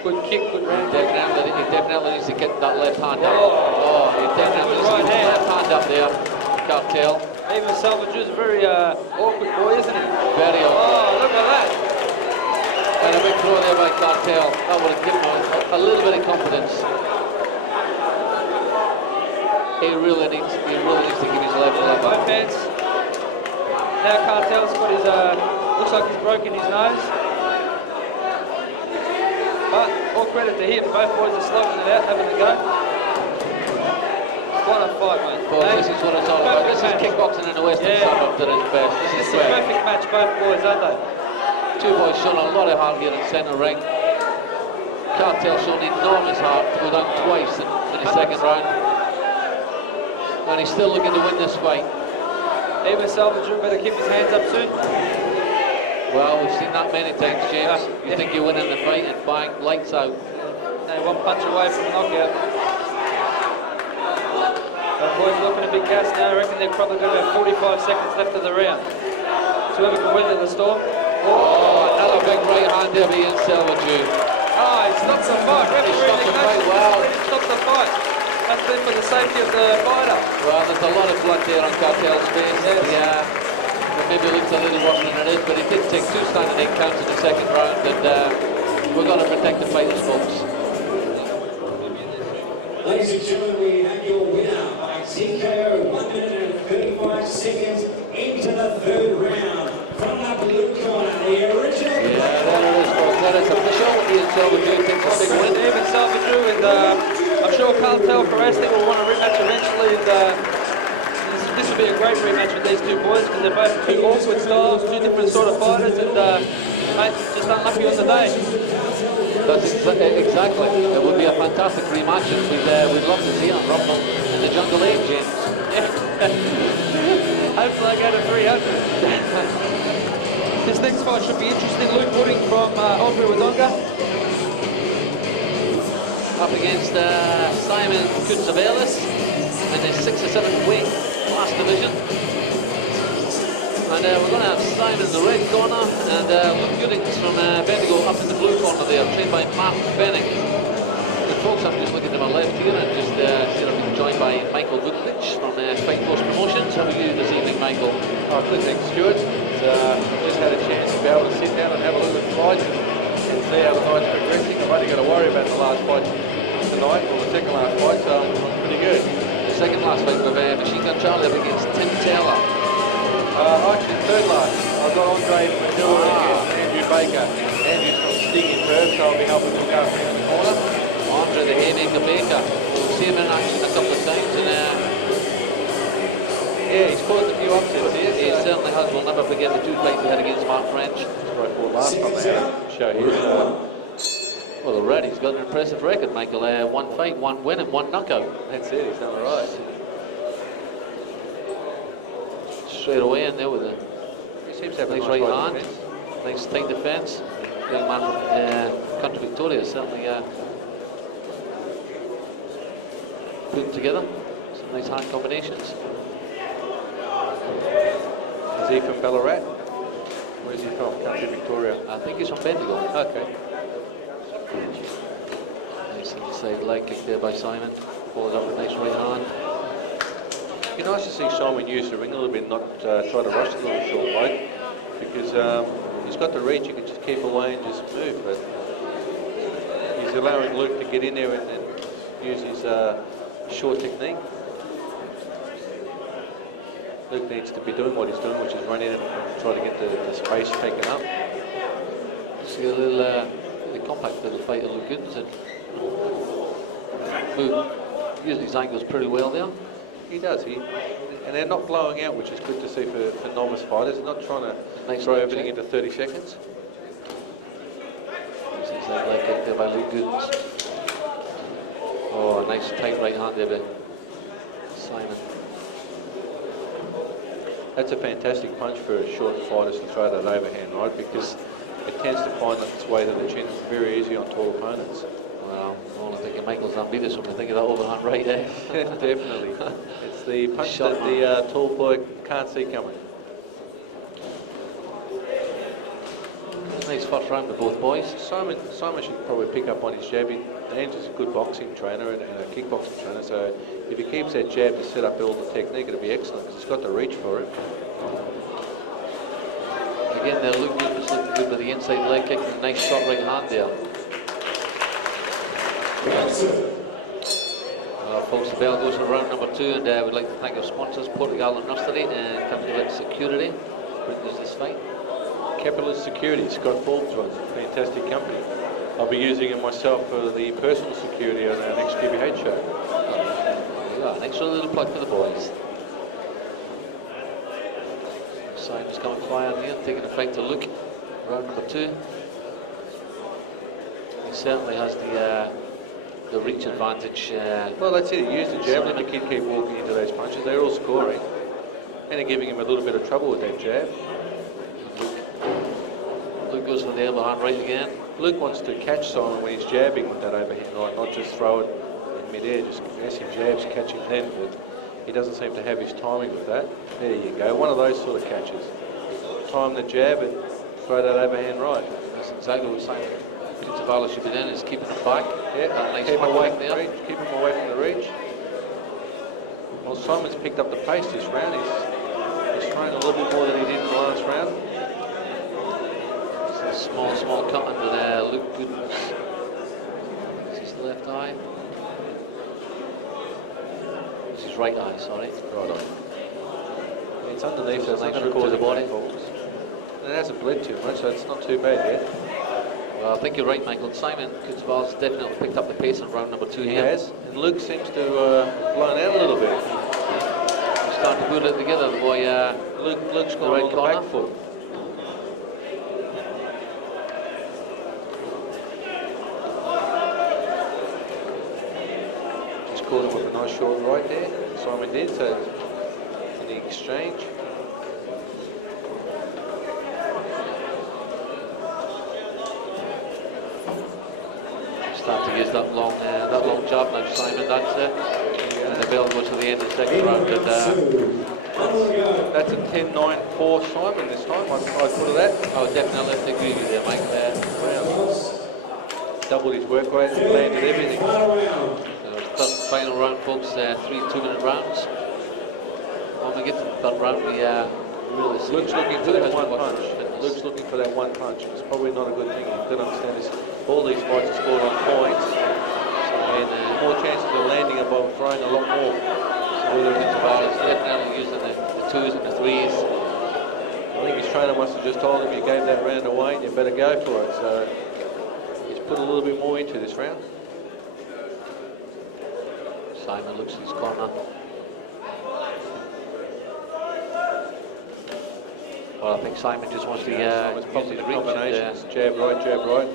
Good kick, good round. He definitely needs to get that left hand up. He definitely needs to get that left hand up there, Kartel. Even Selvajoo's a very awkward boy, isn't he? Very awkward. Oh, look at that. And a big throw there by Kartel. That would have given him a little bit of confidence. He really needs to give his left leg up. Both hands. Now Kartel's got his, looks like he's broken his nose. But all credit to him, both boys are slugging it out, having a go. What a fight, mate. Well, this is what it's all about. This is kickboxing in the Western suburbs at its best. This is a perfect match, both boys, aren't they? Two boys showing a lot of heart here in centre ring. Kartel showing enormous heart to go down twice in the second round. And he's still looking to win this fight. Even Selvajoo better keep his hands up soon. Well, we've seen that many times, James. You think you're winning the fight and bang, lights out. They're one punch away from a knockout. The boys looking a bit gassed now. I reckon they've probably got about 45 seconds left of the round. So whoever can weather the storm. Oh, another big right hand there by Ian Selvajoo. Oh, he stopped the fight. He stopped the fight well. He stopped the fight. That's been for the safety of the fighter. Well, there's a lot of blood there on Kartel's face. Yes. Yeah. Maybe it looks a little worse than it is, but he did take 2 standing 8 counts in the second round, and we've got to protect the fighters, folks. Ladies and gentlemen, we have your winner by TKO, 1 minute and 35 seconds into the third round. From the blue corner, the original... Yeah, there it is, folks. That is official. Ian Selvajoo takes a big win. Even Selvajoo, and I'm sure Kartel Karacte will want a rematch eventually, and this will be a great rematch with these two boys because they're both two awkward styles, two different sort of fighters, and mate, just unlucky on the day. That's exactly. It would be a fantastic rematch, and we'd love to see it on Rumble in the Jungle 8, James. Hopefully I go to 300. This next fight should be interesting. Luke Goodings from Albury Wodonga. up against Simon Coutsouvelis in the 6 or 7 weight class division. And we're going to have Simon in the red corner and Goodings from Bendigo up in the blue corner there, trained by Marc Benning. Good folks, I'm just looking to my left here and just here I'm being joined by Michael Woodbridge from Fight Force Promotions. How are you this evening, Michael? Oh, good, thanks, Stuart. Just had a chance to be able to sit down and have a look at the fights and see how the night's progressing. I've only got to worry about the last fight tonight, or the second last fight, so I'm pretty good. The second last fight with Machine Gun Charlie up against Tim Taylor. Actually, third last. I've got Andre Manila against Andrew Baker. Andrew's from Sting in Perth, so I'll be helping him go around the corner. Andre the Haymaker Baker. We'll see him in action a couple of times. And, yeah, he's caused a few upsets here. He certainly has. We'll never forget the 2 fights he had against Mark French. That's what I thought last time they had a show here. Well, already he's got an impressive record, Michael. 1 fight, 1 win and 1 knockout. That's it, he's done all right. Straight away in there with a He seems to have nice a right nice hand. defense. Nice tight defence. Young man from Country Victoria certainly put together some nice hand combinations. Is he from Ballarat? Where's he from? Country Victoria. I think he's from Bendigo. Okay. Nice inside leg kick there by Simon. Followed up with a nice right hand. It'd be nice to see Simon use the ring a little bit, not try to rush the little short leg, because he's got the reach. He can just keep away and just move, but he's allowing Luke to get in there and use his short technique. Luke needs to be doing what he's doing, which is run in and try to get the space taken up. See a little compact little fighter, Luke Goodings, and using his angles pretty well there. He does. And they're not blowing out, which is good to see for novice fighters. They're not trying to throw everything into 30 seconds. Nice inside leg kick there by Luke Goodings. Oh, a nice tight right hand there by Simon. That's a fantastic punch for a short fighter to throw that overhand right, because it tends to find its way to the chin very easy on tall opponents. Well, I'm only thinking Michael's ambitious when I think of that overhand right there. Definitely. It's the punch Shot, that the tall boy can't see coming. Nice first round for both boys. Simon should probably pick up on his jab. Andrew's a good boxing trainer and a kickboxing trainer, so if he keeps that jab to set up all the technique, it'll be excellent, because he's got the reach for it. Again, there Luke Goodings looking good with the inside leg kick and a nice short right hand there. Folks, the bell goes for round number 2, and we'd like to thank our sponsors, Portugal and Nursery and Coutsouvelis Security, bringing us this fight. Capitalist Security, Scott Forbes runs a fantastic company. I'll be using it myself for the personal security on our next QBH show. There you go, an extra little plug for the boys. Simon's coming quiet here, taking the fight to Luke, round number 2. He certainly has the reach advantage. Well, that's it. He used the jab, let the kid keep walking into those punches. They're all scoring, and they're giving him a little bit of trouble with that jab. Luke goes for the overhand right again. Luke wants to catch Simon when he's jabbing with that overhand right, not just throw it in mid-air, just as he jabs, catch him then. But he doesn't seem to have his timing with that. There you go, one of those sort of catches. Time the jab and throw that overhand right. That's exactly what Simon Coutsouvelis should be doing, is keeping him back. Yeah, nice keep him away from there. the reach, keep him away from the reach. Well, Simon's picked up the pace this round. He's throwing a little bit more than he did in the last round. It's a small cut under Luke Goodings. This is the left eye. This is right eye, sorry. Right eye. It's underneath, so it's not nice going to root cause to a the body. body. And it hasn't bled too much, so it's not too bad yet. Well, I think you're right, Michael. Simon Coutsouvelis definitely picked up the pace in round number 2 He here. has, and Luke seems to have blown out a little bit. He's starting to put it together, the boy. Luke's the gone right on the corner. back foot. Just caught him with a nice short right there. Simon did, so in the exchange. Start to use use that long jab now, Simon. That's it. And the bell goes to the end of the second round. And, that's a 10-9-4 Simon this time. I'd put it that. I would definitely agree with you, Mike. Doubled his work rate and landed everything. Final round, folks. 3 2-minute rounds. When we get to the third round, we really see Luke's looking for that one punch. Luke's looking for that one punch. It's probably not a good thing. You've got to understand this. All these fights are scored on points. And more chances of landing above throwing a lot more. So we're looking to balance, definitely using the 2s and the 3s. I think his trainer must have just told him you gave that round away and you better go for it. So he's put a little bit more into this round. Simon looks at his corner. Well, I think Simon just wants to use probably his the reach. combinations. Jab right, jab right.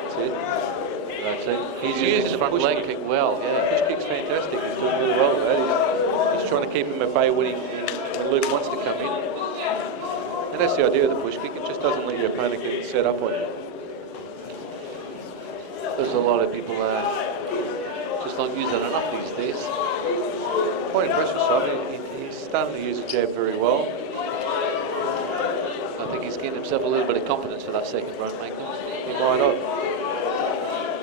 That's it. That's it. He's using using his the front push leg kick. kick well, yeah. Push kick's fantastic. He's doing really well with that. He's trying to keep him at bay when Luke wants to come in. And that's the idea of the push kick. It just doesn't let your opponent get set up on you. There's a lot of people just don't use it enough these days. Quite impressive, Simon. He's starting to use the jab very well. I think he's gained himself a little bit of confidence for that second round, Michael. He might not.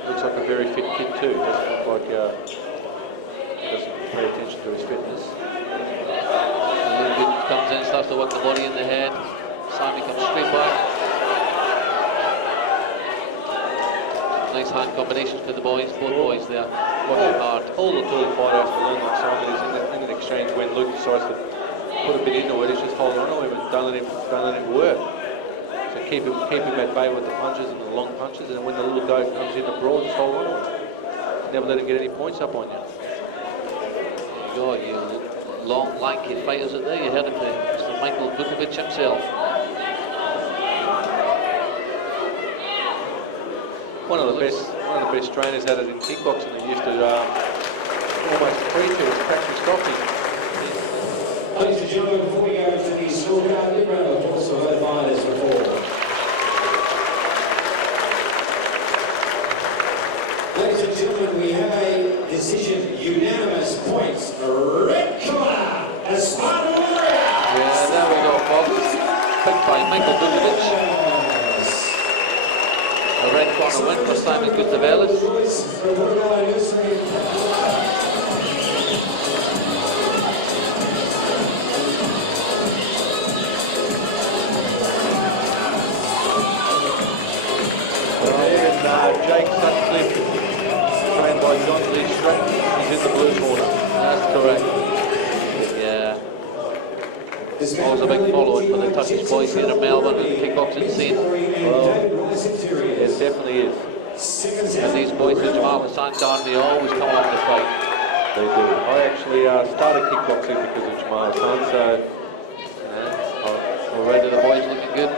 Looks like a very fit kid too. Doesn't look like he doesn't pay attention to his fitness. Luke comes in, starts to work the body in the head. Simon comes straight back. Nice hand combination for the boys, both boys there. Working hard. All the tall fighter has to learn like Simon is in an exchange when Luke decides to put a bit into it, he's just holding on to him and don't let him work. So keep him at bay with the punches and the long punches, and when the little guy comes in abroad, just hold on to him. Never let him get any points up on you. There you go, you long, lanky fighters out there. You heard it from Mr. Michael Vukovic himself. One of the best trainers had it in kickboxing. They used to almost preach it and practice stopping. Ladies and gentlemen, before we go into the scorecard, give a round of applause for both fighters before. Ladies and gentlemen, we have a decision unanimous points. Red corner, a Swan Warrior. Yeah, there we go, folks. Picked by Michael Vukovic. A red corner win for Simon Coutsouvelis. Jake Sutcliffe, trained by John Lee Stratton, he's in the blue corner. That's correct. Yeah. Always a big following for the Turkish boys here in Melbourne and the kickboxing scene. Well, it definitely is. And these boys in Jamal Hassan Khan, they always come on to fight. They do. I actually started kickboxing because of Jamal Hassan, so Already the boys looking good.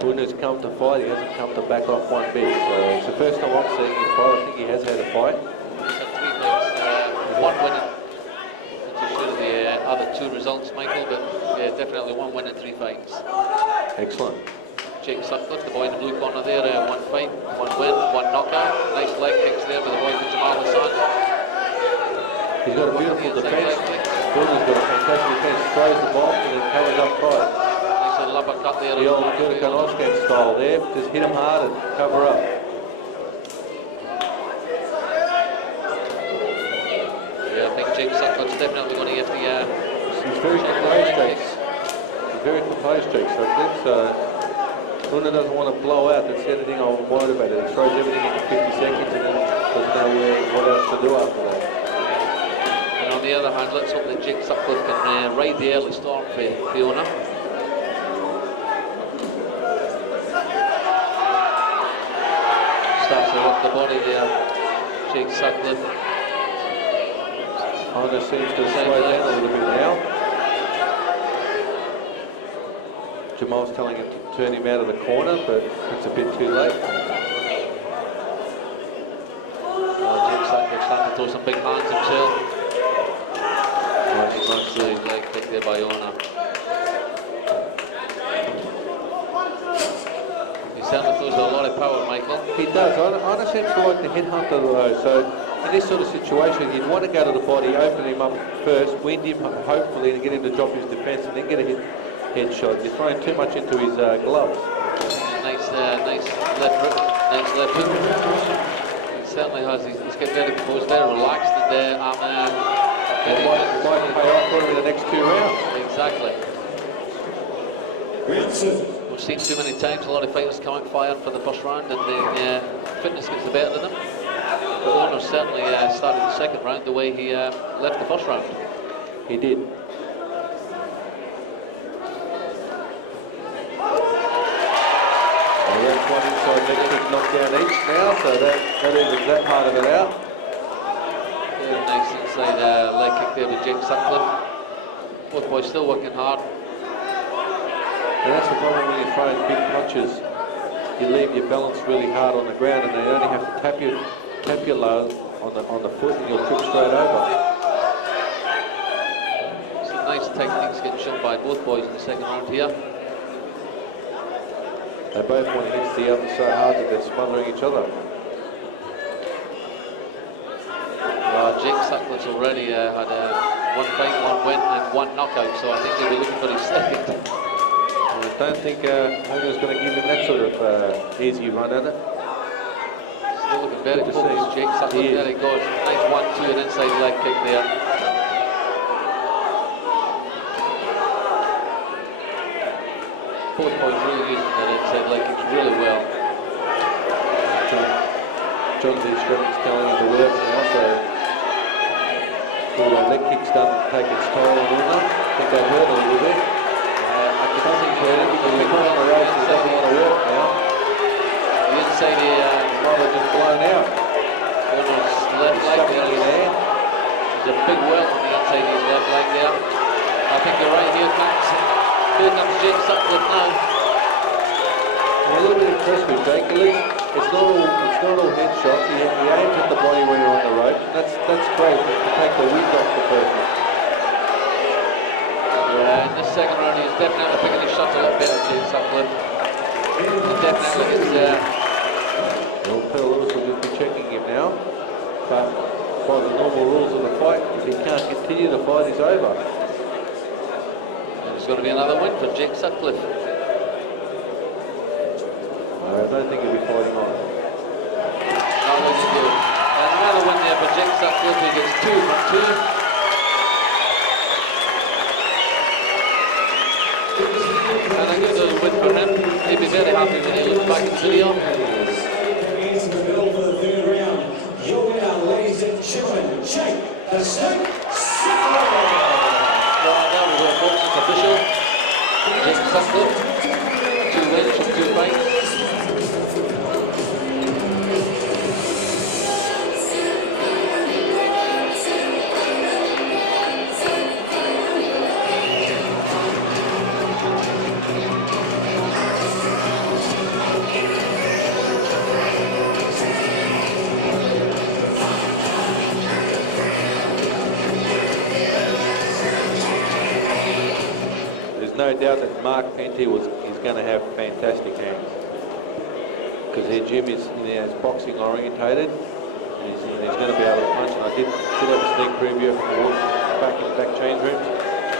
Gooden's come to fight, he hasn't come to back off one bit. So it's the first time I'm seeing him fight. I think he has had a fight. He's had 3 fights, one winning. Not too sure of the other 2 results, Michael, but yeah, definitely 1 win in 3 fights. Excellent. Jake Sutcliffe, the boy in the blue corner there, 1 fight, 1 win, 1 knockout. Nice leg kicks there with the boy from Jamal Hassan. He's got a beautiful defence. Gooden's got a fantastic defence. Throws the bomb and then covers up tight. Nice little uppercut there. The old Gurkhan style there. Just hit him hard and cover up. Yeah, I think Jake Sutcliffe's definitely going to get the... He's very composed, Jake. He's very composed, Jake Sutcliffe. So Gooden doesn't want to blow out. That's the only thing I'm worried about. He throws everything in 50 seconds and then doesn't know what else to do after that. And on the other hand, let's hope that Jake Sutcliffe can ride the early storm for Fiona. Starts to work the body there, Jake Sutcliffe. Holden seems to slow down a little bit now. Jamal's telling him to turn him out of the corner, but it's a bit too late. Jake Sutcliffe starting to throw some big hands himself. Nice leg kick there by Ona. He does. I don't seem to like the headhunter though. So in this sort of situation, you'd want to go to the body, open him up first, wind him hopefully, and get him to drop his defence, and then get a headshot. You're throwing too much into his gloves. Nice left hook. He certainly has. He's getting very composed, very relaxed, and It might pay off for him in the next 2 rounds. Exactly. Round 2. We've seen too many times a lot of fighters come out fired for the first round, and the fitness gets the better of them. The owner certainly started the second round the way he left the first round. He did. That's one inside leg kick knockdown each now, so that evens that part of it out. Very nice inside leg kick there with Jake Sutcliffe. Both boys still working hard. And that's the problem when you're throwing big punches. You leave your balance really hard on the ground, and they only have to tap you low on the foot, and you'll trip straight over. Some nice techniques getting shown by both boys in the second round here. They both want to hit the other so hard that they're smothering each other. Jake Sutcliffe's already had one fight, one win, and one knockout, so I think he'll be looking for his second. I don't think Holden's going to give him that sort of easy run at it. Still looking very focused, Jake Sutcliffe, very good. Nice 1-2 and inside leg kick there. Both boys really using that inside leg kicks really well. John's instructor's telling him to work now, so the leg kicks don't take its toll on him. I think they hurt a little bit. I can see hurt him because he's not on the race, he doesn't want to work now. The inside Might have just blown out. Owner's left leg there. There's a big welt on the inside of his left leg there. I think you're right, here comes Jake Sutcliffe now. I'm a little bit impressed with Jake. It's not all headshots. He aims at the body when you're on the rope. That's great to take the wind off the person. Yeah, in this second round he's definitely picking his shots a lot better, Jake Sutcliffe. He definitely is Well, Pearl Lewis will just be checking him now. But by the normal rules of the fight, if he can't continue, the fight is over. There's going to be another win for Jake Sutcliffe. I don't think he'll be fighting on. Now looking good. And another win there for Jake Sutcliffe. He gets 2 from 2. And a good little win for him. He'll be very happy when he looks back in the video. Into the middle for the third round. Your winner, ladies and gentlemen, Jake the Snake Sutcliffe. Right now we've got a boxing official. Jake Sutcliffe. 2 wins from 2 fights. No doubt that Marc Pante is going to have fantastic hands because their gym is boxing orientated. He's going to be able to punch, and I did have a sneak preview from the back change rooms.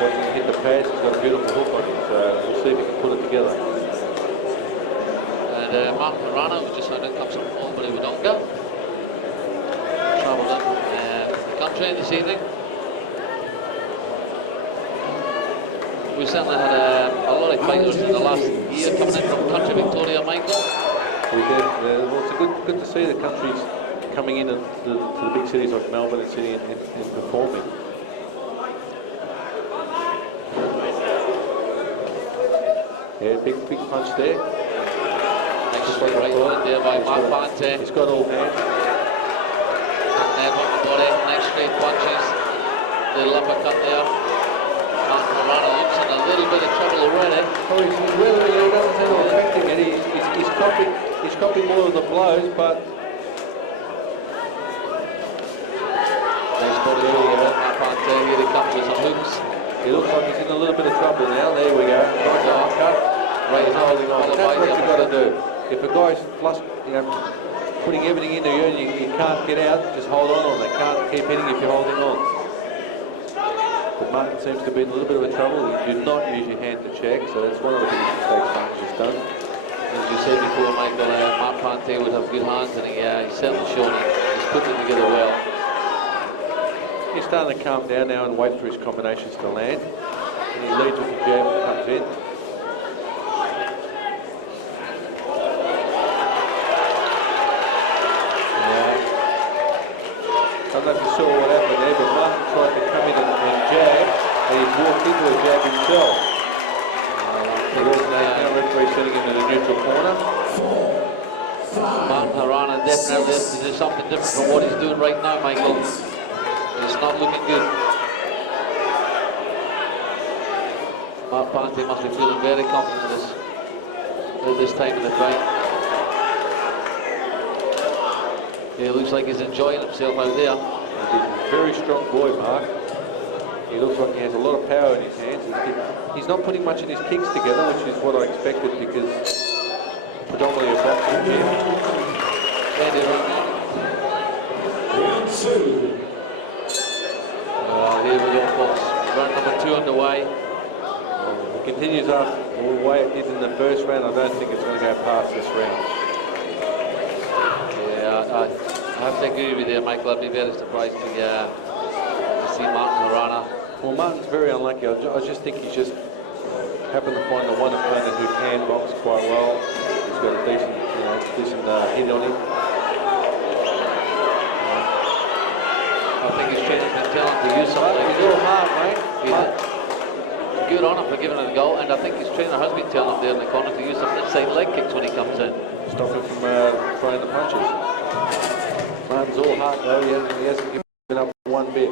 Watching him hit the pads, he's got a beautiful hook on him, so we'll see if he can put it together. And Marana, who just had income from Albany Wodonga, travelled up the country this evening. We've certainly had a lot of fighters in the last year coming in from country Victoria, Michael. We did. Well, it's good to see the countries coming in to the big cities like Melbourne and Sydney and performing. Yeah, big punch there. Next straight right hand there by Marc Pante. He's got all hands. And then on the body, nice straight punches. Little uppercut there. Marana looks in a little bit of trouble already. Oh, he's really, he doesn't seem to be affecting it. He's copying more of the blows, but nice body over Marc Pante. Here he comes with some hooks. He looks like he's in a little bit of trouble now. There we go. Nice uppercut. Right, he's holding on. That's what you've got to do. If a guy's flush, putting everything into you and you can't get out, just hold on. They can't keep hitting if you're holding on. But Martin seems to be in a little bit of a trouble. You do not use your hand to check, so that's one of the biggest mistakes Martin's just done. As you said before, Michael, Marc Pante would have good hands, and he's certainly shown it. He's put it together well. He's starting to calm down now and wait for his combinations to land. And he leads with the jab and comes in. I don't know if you saw what happened there, but Martin tried to come in and jab, and he's walked into a jab himself. Now referee sending him to the neutral corner. Marana definitely has to do something different from what he's doing right now, Michael. It's not looking good. Marc Pante must be feeling very confident at this time of the fight. Yeah, it looks like he's enjoying himself out there. He's a very strong boy, Marc. He looks like he has a lot of power in his hands. He's not putting much in his kicks together, which is what I expected because predominantly a boxing gym. Round 2. Here we go, folks. Round number 2 underway. It continues up the way it did in the first round. I don't think it's going to go past this round. I have to agree with you there, Michael. I'd be very surprised to see Marana. Well, Martin's very unlucky. I just think he's just happened to find the one opponent who can box quite well. He's got a decent, hit on him. I think his trainer's been telling him to use something. He's all hard, mate. Good on him for giving it a go, and I think his trainer has been telling him there in the corner to use some inside leg kicks when he comes in. Stop him from throwing the punches. Martin's all heart though, he hasn't given up one bit.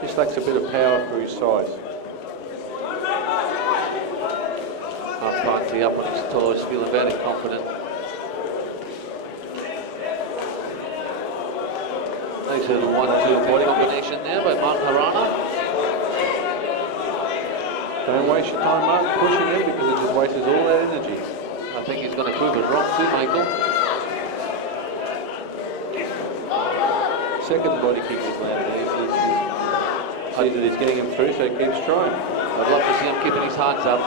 Just lacks a bit of power for his size. Marc Pante up on his toes, feeling very confident. Nice little 1-2 body combination there by Marana. Don't waste your time, Mark, pushing it because it just wastes all that energy. I think he's going to prove it wrong too, Michael. Second body kick is landed. Sees that he's getting him through, so he keeps trying. I'd love to see him keeping his hands up.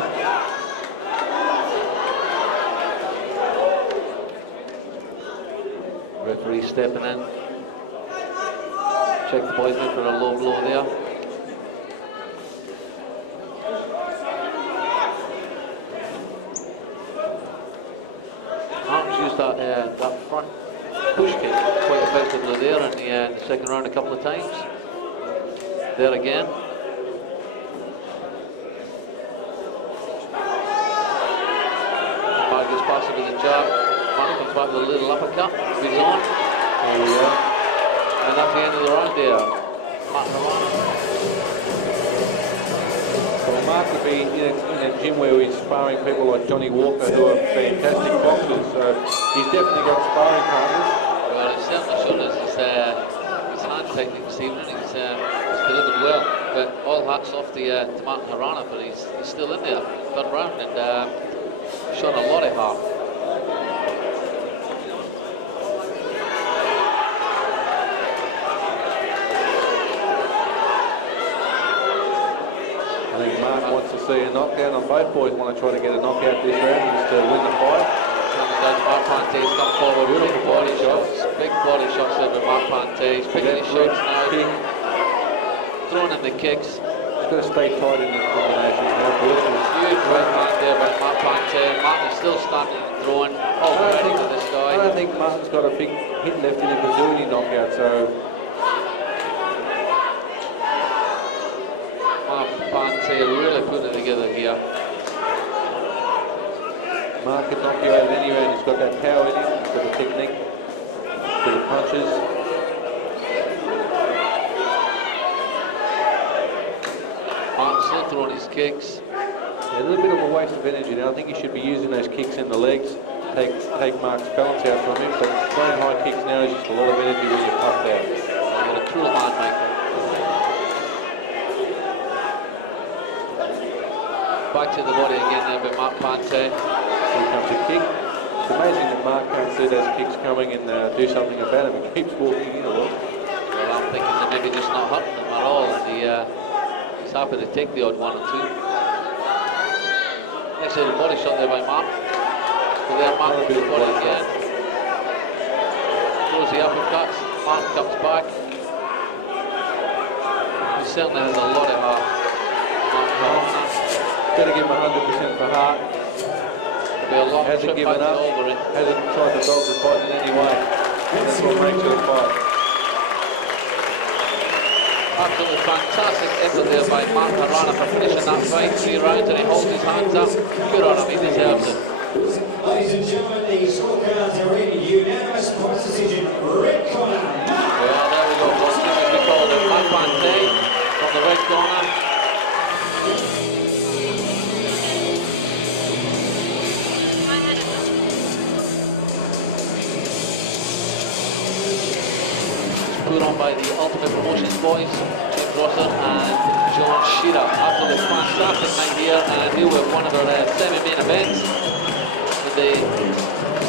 Referee stepping in. Check the boys in for a low blow there. Marc's used that front push kick quite effectively there in the second round a couple of times. There again. Marc gets past him with a jab. Marc comes back with a little uppercut. He's on. There we go. And that's the end of the round there. Well, Marc would be in a gym where he's sparring people like Johnny Walker who are fantastic boxers, so he's definitely got sparring partners. Well, it's certainly shown us his hand technique this evening. He's delivered well, but all hats off to Marana, but he's still in there, third round, and shown a lot of heart. I think Marc wants to see a knockdown, and both boys want to try to get a knockout this round just to win the fight. Marc Pante's come forward with big body shots there with Marc Pante. He's picking his shots now, throwing in the kicks. He's got to stay tight in the combination now. Huge right hand there by Marc Pante. Martin is still standing and throwing. Ready for this guy. I don't think Martin's got a big hit left in him to do any knockout, so Marc Pante really putting it together here. Marc can knock you out at any round. He's got that power in him, he's got the technique, he's got the punches. Marc's still throwing his kicks. Yeah, a little bit of a waste of energy now. I think he should be using those kicks in the legs, take Marc's balance out from him, but throwing high kicks now is just a lot of energy when you're puffed out. You're a cruel man, Michael. Back to the body again there by Marc Pante. Here comes a kick. It's amazing that Marc can't see those kicks coming and do something about them. He keeps walking in. Well, I'm thinking they're maybe just not hurting him at all, and he's happy to take the odd one or two. Nice little body shot there by Marc. So there, Marc with the body again. Throws the uppercuts. Marc comes back. He certainly has a lot of heart. Got to give him 100% for heart. Be a long Hasn't trip given back up. over it. Hasn't tried to dog the fight in any way. That's what makes it a fight. Absolutely fantastic effort there by Marana for finishing that fight. 3 rounds and he holds his hands up. Good on him, he deserves it. Ladies and gentlemen, the scorecards are in unanimous points decision. Red corner. Well, there we go, folks. As we called it, Pante from the red corner. Put on by the Ultimate Promotions boys, Decretser and John Shearer. Absolutely fantastic night here, and here we have one of our semi-main events with the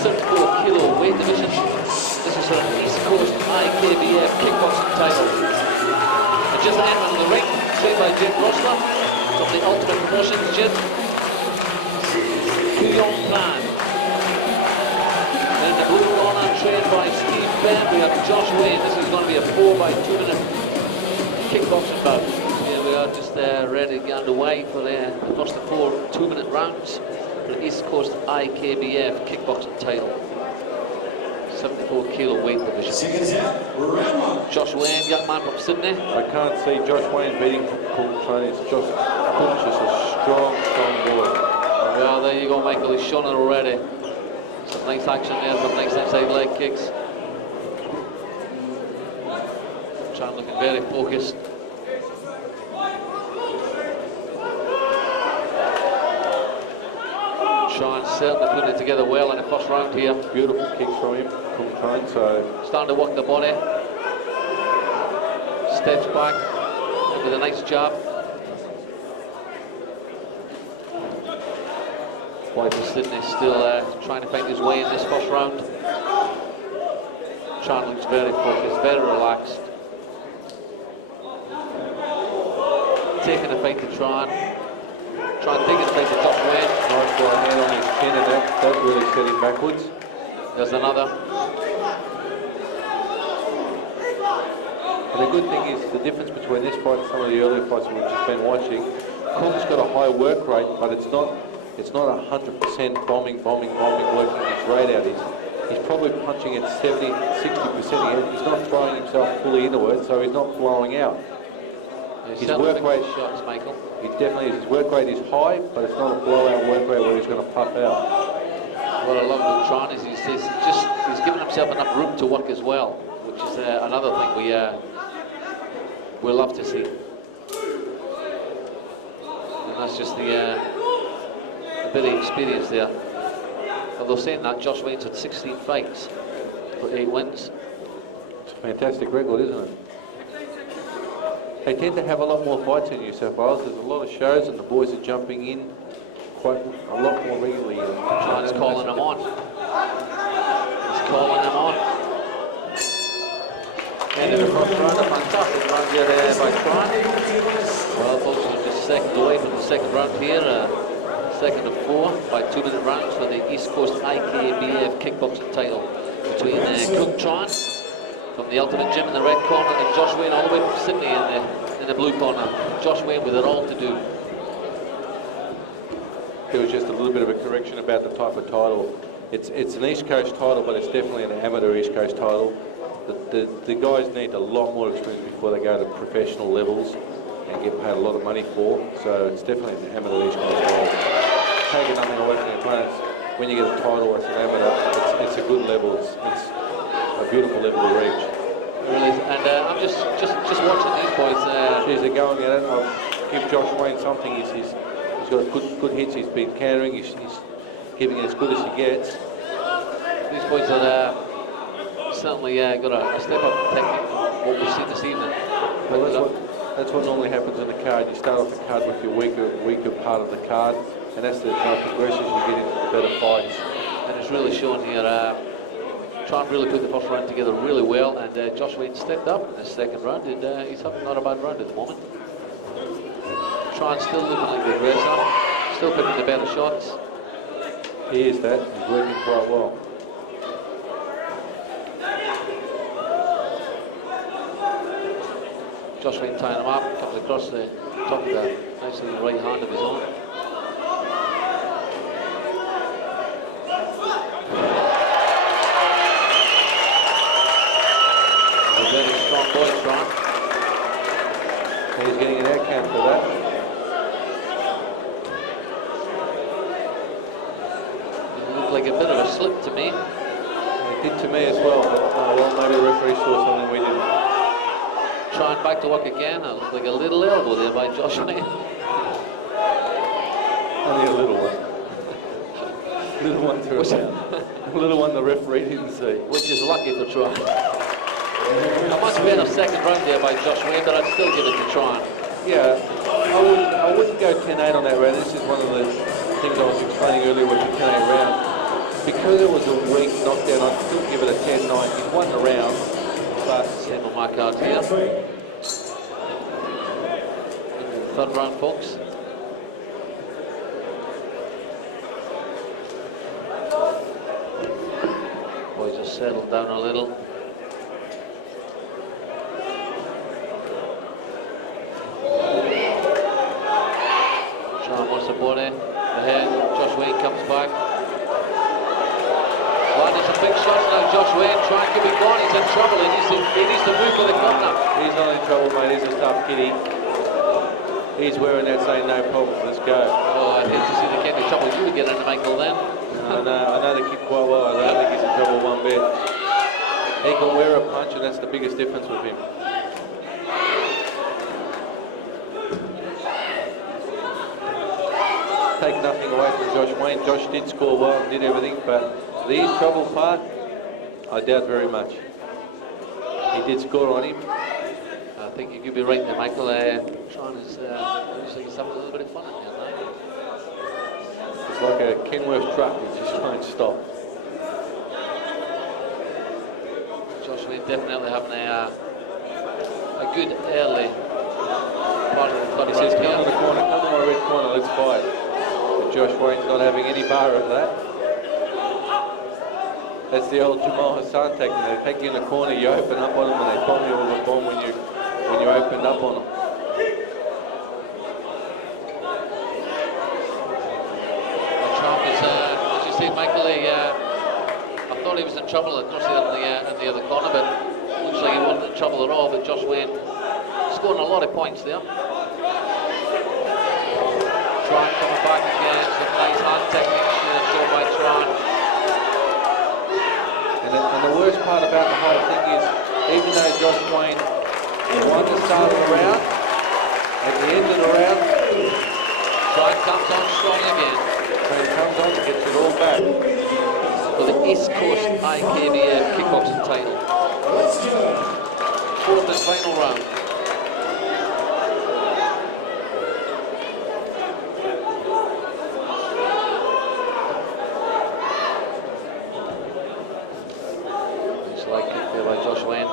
74 kilo weight division. This is our East Coast IKBF kickboxing title. And just entering the ring, trained by Decretser from the Ultimate Promotions gym, Tran. In the blue corner, trained by Steve Ben, we have Josh Waine. This is going to be a 4 by 2 minute kickboxing bout. Here we are just ready to get underway for the first of 4 2-minute rounds for the East Coast IKBF kickboxing title. 74 kilo weight division. Seconds out, round 1. Josh Waine, young man from Sydney. I can't see Josh Waine beating Koung. It's just Koung's just a strong boy. Well, there you go, Michael. He's shown it already. Some nice action there, some nice inside leg kicks. Tran looking very focused. Tran certainly putting it together well in the first round here. Beautiful kicks from him, Tran. So Starting to work the body. Steps back with a nice jab. White for Sydney still trying to find his way in this first round. Tran looks very focused, very relaxed. Taking the fight to Tran. Tran taking the fight to Josh Waine. nice right hand on his chin, and that really set him backwards. There's another. And the good thing is the difference between this fight and some of the earlier fights we've just been watching. Koung's got a high work rate, but it's not 100% bombing, working his rate out. He's probably punching at 70, 60%. He's not throwing himself fully into it, so he's not blowing out. His work rate, shots, Michael. He definitely is. His work rate is high, but it's not a blowout work rate where he's going to puff out. What I love with Tran is he's given himself enough room to work as well, which is another thing we love to see. And that's just the a bit of experience there. Although saying that, Josh Waine's had 16 fights for 8 wins. It's a fantastic record, isn't it? They tend to have a lot more fights in New South Wales. There's a lot of shows and the boys are jumping in quite a lot more regularly. Tran's calling them on. He's calling them on. End of the first round, a fantastic round here by Tran. Well, folks, we're just seconds away from the second round here. Second of 4 by 2-minute rounds for the East Coast IKBF kickboxing title between Koung Tran from the Ultimate Gym in the red corner and Josh Waine all the way from Sydney in the blue corner. Josh Waine with it all to do. There was just a little bit of a correction about the type of title. It's an East Coast title, but it's definitely an amateur East Coast title. The guys need a lot more experience before they go to professional levels and get paid a lot of money for. So it's definitely an amateur East Coast title. Taking nothing away from your opponents, when you get a title as an amateur, it's a good level. It's a beautiful level to reach. It really is. And I'm just watching these boys. Geez, they're going at it. I'll give Josh Waine something. He's got good hits. He's been countering. He's giving it as good as he gets. These boys are certainly got a step up technique from what we've seen this evening. Well, that's what normally happens on the card. You start off the card with your weaker part of the card, and that's the progression you get into the better fights. And was really shown here. Tran really put the first round together really well, and Josh Waine stepped up in the second round, and he's having not a bad round at the moment. Tran still looking like the aggressor, still putting the better shots. He is that. He's working quite well. Josh Waine tying him up, comes across the top of the nice little right hand of his own. He's a very strong boy, Tran. He's getting an air count for that. It looked like a bit of a slip to me. It did to me as well, but well, maybe the referee saw something we didn't. Tran back to work again. It looked like a little elbow there by Josh Waine. Only a little one. Little one through it. A little one the referee didn't see. Which is lucky for Tran. A much better second round there by Josh Waine, but I'd still give it to Tran. Yeah, I wouldn't go 10-8 on that round. This is one of the things I was explaining earlier with the 10-8 round. Because it was a weak knockdown, I'd still give it a 10-9. He's won the round, but Same on my cards here. Third round, folks. Boys just settled down a little. Tran wants the body. Ahead. Josh Waine comes back. Landing some big shots now. Josh Waine trying to be gone. He's in trouble. He needs to move for the corner. he's not in trouble, mate. He's a tough kitty. He's wearing that saying no problems, let's go. Oh, I'd hate to see the kind of trouble you would get into, Michael, then. I know the kid quite well. I don't think he's in trouble one bit. He can wear a punch, and that's the biggest difference with him. Take nothing away from Josh Waine. Josh did score well and did everything, but the trouble part, I doubt very much. He did score on him. I think you could be right there, Michael. Tran is looks like he's having a little bit of fun in here now. It's like a Kenworth truck, it just won't stop. Josh Waine definitely having a good early part of the third He says, round come here. to the corner, come to my red corner, let's fight. But Josh Waine's not having any bar of that. That's the old Jamal Hassan technique. They take you in the corner, you open up on them, and they bomb you with a bomb when you opened up on them. Tran was, as you say, Michael, I thought he was in trouble across the other corner, but looks like he wasn't in trouble at all. But Josh Waine scoring a lot of points there. Tran coming back again, some nice hand techniques shown by Tran. And the worst part about the whole thing is, even though Josh Waine won the start of the round, at the end of the round, Tran comes on strong again. Tran comes on and gets it all back. For the East Coast IKBF kickboxing title. Fourth and final round. Nice leg kick there by Josh Waine.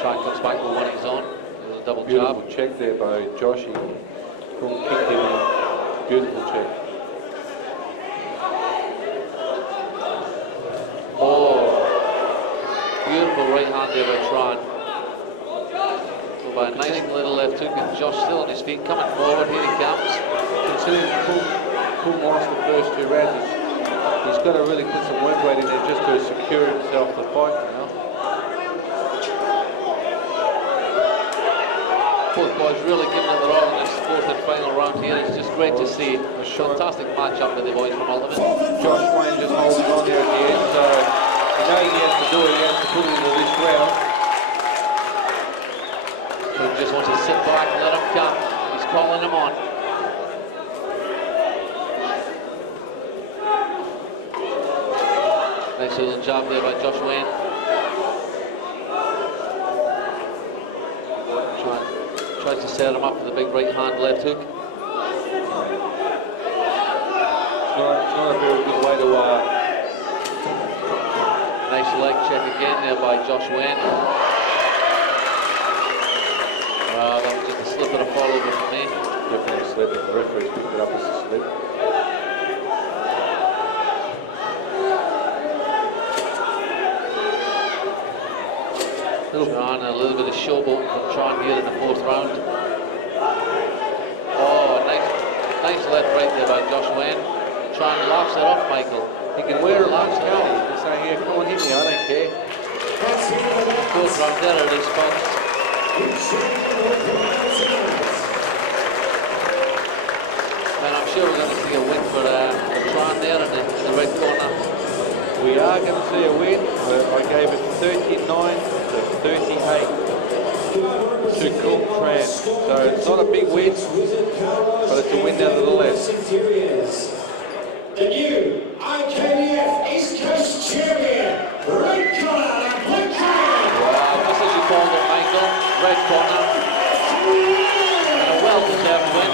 Tran comes back with one of his own. With a double Beautiful jab. check there by Joshy. Koung kicked him in. Beautiful check. Oh, beautiful right hand there by Tran. So by a nice little left hook, and Josh still on his feet, coming forward. Here he comes. Considering Koung lost the first two rounds, he's got to really put some work rate in there just to secure himself the fight, you know. Both boys really giving it their all in this fourth and final round here. It's just great to see. A fantastic match-up with the boys from Ultimate. Josh Waine just holding on there at the end, so you know he has to do it, he has to put it into this round. He just wants to sit back and let him come. He's calling him on. Nice little job there by Josh Waine. Tries to set him up with a big right hand left hook. It's not a very good way to Nice leg check again there by Josh Waine. That was just a slip and a fall over for me. Definitely a slip. The referee's picked it up as a slip. Tran, a little bit of showboat from Tran here in the 4th round. Oh, nice left right there by Josh Waine. Tran laughs it off, Michael. He can wear a large scout. He can say, here, come on, hit me, I don't care. 4th round there it is, folks. And I'm sure we're going to see a win for Tran there in the red corner. We are going to see a win, but I gave it 39 to 38 to Koung Tran. So it's not a big win, but it's a win nevertheless. The new IKF East Coast champion, red corner and blue corner. Wow, just as you called it, Michael, red corner. And a well-deserved win.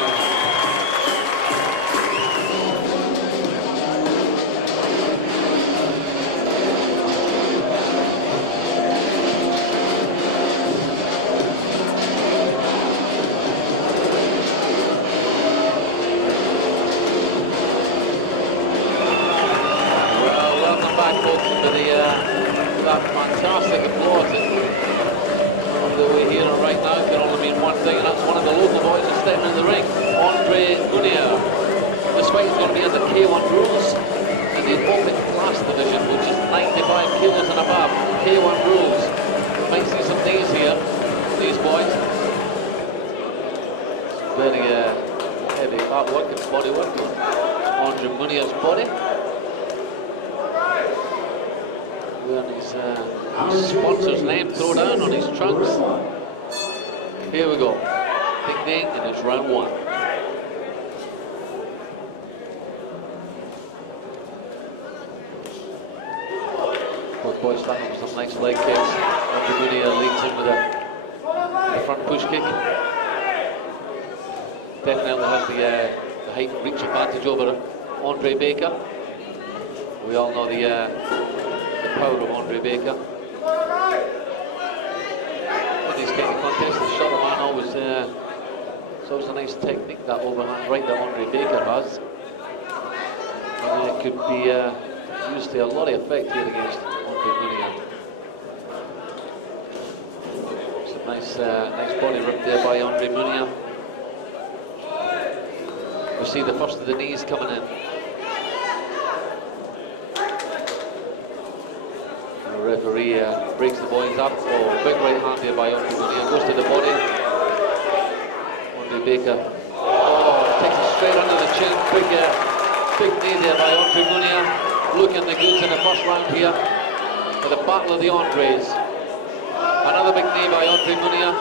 That fantastic applause that we're hearing right now can only mean one thing, and that's one of the local boys who's stepping in the ring, Meunier. This fight is going to be under K1 rules in the open class division, which is 95 kilos and above. K1 rules. Might see some days here for these boys. Very heavy artwork and body work on Meunier's body. And his sponsor's name thrown down on his trunks. Here we go. Ding ding, and it's round 1. Both boys starting with some nice leg kicks. Meunier leads in with a front push kick. Definitely has the height and reach advantage over Andre Baker. We all know the power of Andre Baker. In these kind of contests, the shot man always it's always a nice technique, that overhand right that Andre Baker has. And it could be used to a lot of effect here against Andre Meunier. It's a nice body rip there by Andre Meunier. We see the first of the knees coming in. The referee breaks the boys up. Oh, big right hand there by Andre Meunier. Goes to the body. Andre Baker. Oh, takes it straight under the chin. Big knee there by Andre Meunier. Looking the goods in the first round here for the battle of the Andres. Another big knee by Andre Meunier.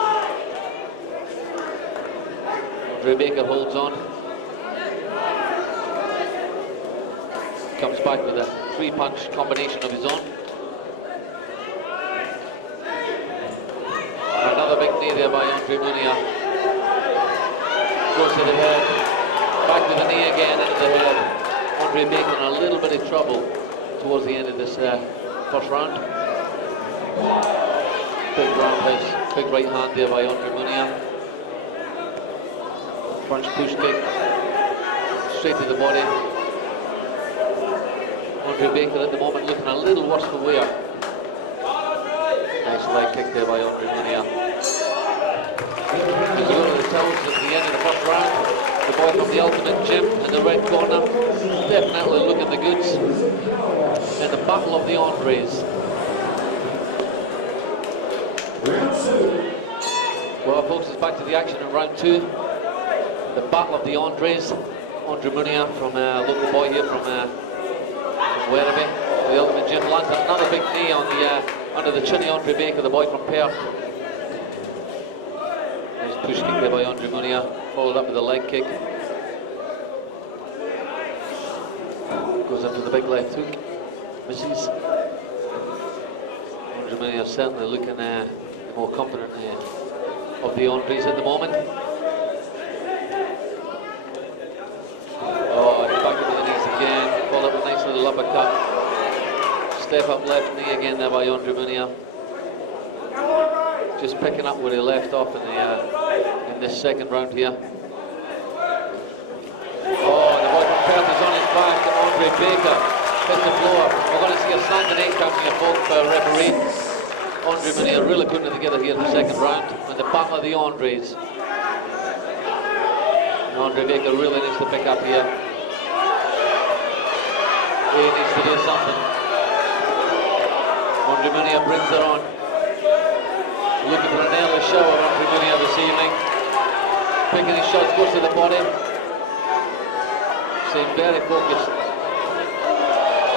Andre Baker holds on. Comes back with a 3-punch combination of his own. Another big knee there by Andre Meunier. Goes to the head. Back to the knee again, into the head. Andre Baker in a little bit of trouble towards the end of this first round. Big roundhouse, big right hand there by Andre Meunier. Front push kick, straight to the body. Andre Baker at the moment looking a little worse for wear. Nice leg kick there by Andre Meunier. As we go to the toes at the end of the first round, the boy from the Ultimate Gym in the red corner, definitely looking the goods in the battle of the Andres. Well, folks, it's back to the action in round 2. The battle of the Andres. Andre Meunier from a local boy here from Werribee. The Ultimate Gym lands another big knee on the under the chinny Andre Baker, the boy from Perth. Nice push kick there by Andre Meunier, followed up with a leg kick. Goes into the big left hook, misses. Andre Meunier certainly looking the more confident of the Andres at the moment. Oh, and back into the knees again, followed up with a nice little uppercut. Step up left knee again there by Andre Meunier. Just picking up where he left off in this second round here. Oh, the boy from Perth is on his back. Andre Baker hits the floor. We're going to see a standing 8 count here, folks, by a referee. Andre Meunier really putting it together here in the second round. And the battle of the Andres. And Andre Baker really needs to pick up here. He needs to do something. Andre Meunier brings it on. Looking for an early shower, Andre Meunier this evening. Picking his shots, goes to the body. Staying very focused.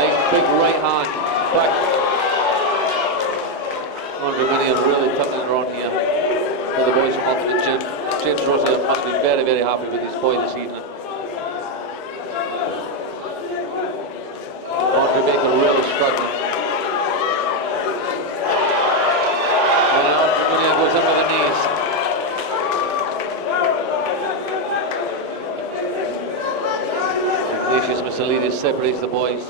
Nice big right hand. Back. Andre Meunier really tucking it on here for the boys from Ultimate Gym. James Rossi must be very, very happy with his boy this evening. Andre Baker really struggling. And Andre Meunier goes in with the knees. Ignatius Missalidis separates the boys.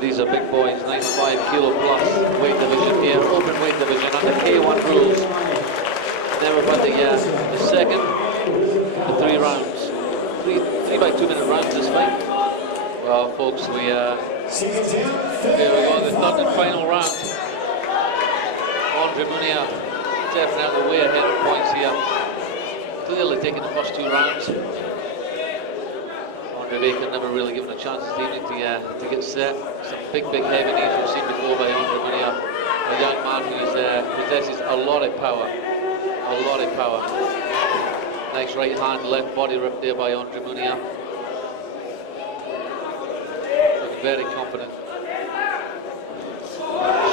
These are big boys, 95 kilo plus weight division here, open weight division under K1 rules. Now we've had the second, the 3 rounds. 3 by 2 minute rounds this fight. Well, folks, here we go, the third and final round. Andre Meunier definitely way ahead of points here. Clearly taking the first 2 rounds. Baker never really given a chance this evening to get set. Some big heavy knees we've seen before by Andre Meunier. A young man who possesses a lot of power. A lot of power. Nice right hand, left body rip there by Andre Meunier. Looking very confident.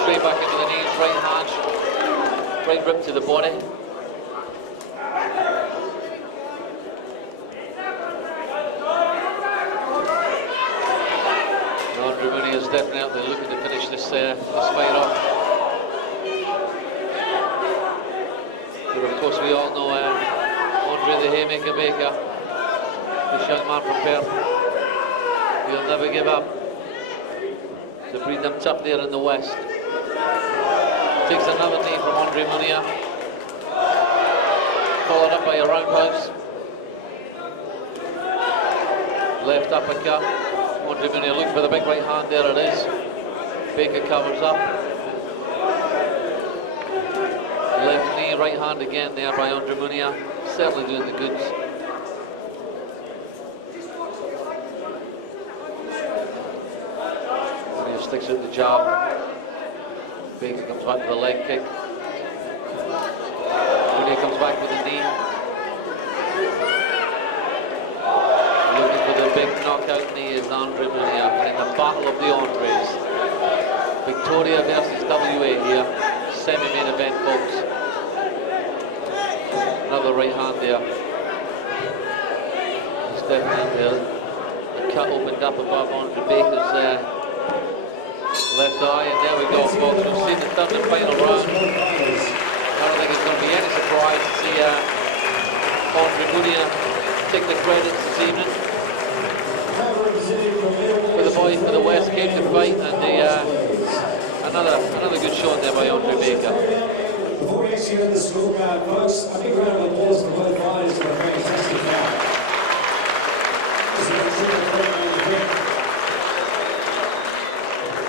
Straight back into the knees, right hand. Right rip to the body. Andre Meunier is definitely looking to finish this fight off. But of course we all know Andre the Haymaker Baker, this young man from Perth. He'll never give up. To breed them tough there in the west. Takes another knee from Andre Meunier. Followed up by a roundhouse. Left uppercut. Andre Meunier looking for the big right hand, there it is. Baker covers up. Left knee, right hand again there by Andre Meunier. Certainly doing the goods. Meunier sticks out the jab. Baker comes back with a leg kick. Meunier comes back with a knee. Looking for the big knockout knee is Andre Meunier in the battle of the Andres. Victoria versus WA here, semi-main event, folks. Another right hand there. It's definitely the cut opened up above Andre Baker's left eye, and there we go, folks. We've seen the third and final round. I don't think it's going to be any surprise to see Andre Meunier take the credits this evening. For the boys for the West came to fight, and another good shot there by Andre Baker. Before we actually go to the scorecard, folks, a big round of applause for both fighters for a fantastic fight.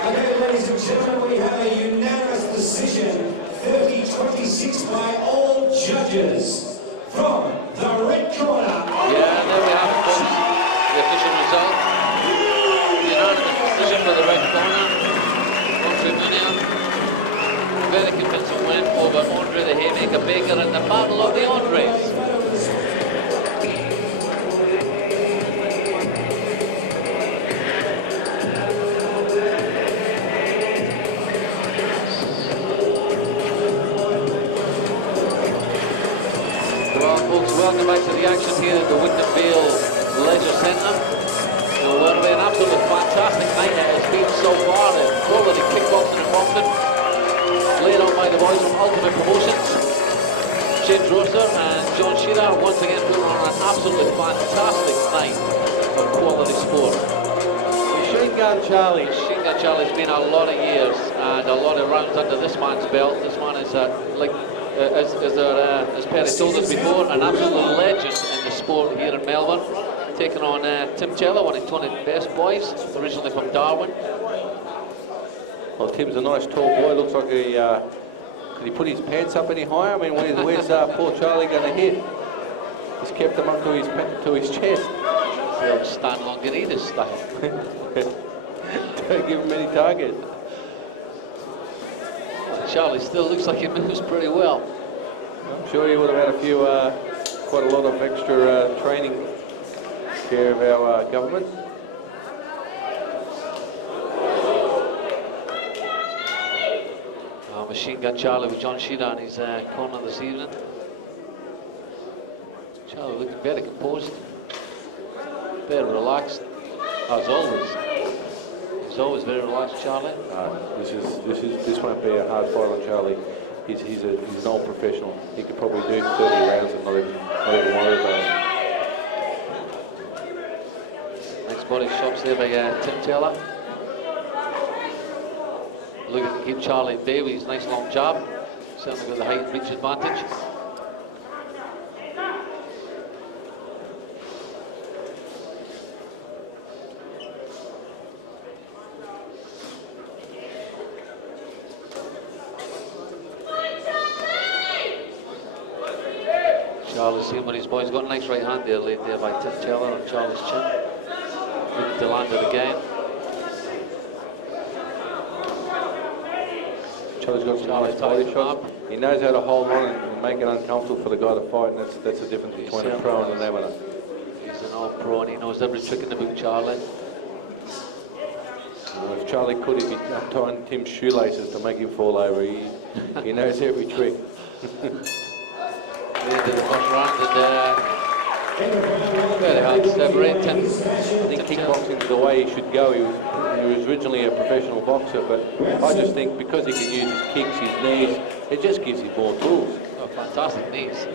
Okay, ladies and gentlemen, we have a unanimous decision, 30-26 by all judges. From the red corner. Yeah, there we have it, folks. The official result. Unanimous decision for the red corner. Andre Meunier. Very convincing win over Andre the Haymaker Baker in the battle of the Andres. Well, folks, welcome back to the action here at the Wyndham Vale Leisure Centre. Well, an absolutely fantastic night it has been so far. Quality kickboxing in Boston. Laid on by the boys from Ultimate Promotions. James Rosser and John Shearer once again putting on an absolutely fantastic night of quality sport. Gun Charlie. Machine Gun Charlie's been a lot of years and a lot of rounds under this man's belt. This man is as Perry told us before, an absolute legend in the sport here in Melbourne. Taking on Tim Taylor, one of Tony's best boys, originally from Darwin. Well, Tim's a nice tall boy. Looks like he could he put his pants up any higher? I mean, where's poor Charlie going to hit? He's kept him up to his chest. They'll stand Longinitas style. Don't give him any target. Charlie still looks like he moves pretty well. I'm sure he would have had a few, quite a lot of extra training care of our government. Machine Gun Charlie with John Sheeran in his corner this evening. Charlie looking very composed, very relaxed, as always. He's always very relaxed, Charlie. This won't be a hard fight on Charlie. He's an old professional. He could probably do 30 rounds and not even worry about it. Nice body shots there by Tim Taylor. Looking to keep Charlie at bay with his nice long jab. Certainly got the height and reach advantage. Charlie's seeing what his boy's got. A nice right hand there laid there by Tim Taylor on Charlie's chin. Looking to land it again. Charlie's got some nice body shots. He knows how to hold on and make it uncomfortable for the guy to fight, and that's the difference between a pro and an amateur. He's an old pro and he knows every trick in the book, Charlie. Well, if Charlie could, he'd be tying Tim's shoelaces to make him fall over. He knows every trick. The end of the first round and very hard to separate Tim. I think kickboxing is the way he should go. He was originally a professional boxer, but I just think because he can use his kicks, his knees, it just gives him more tools. Oh, fantastic knees.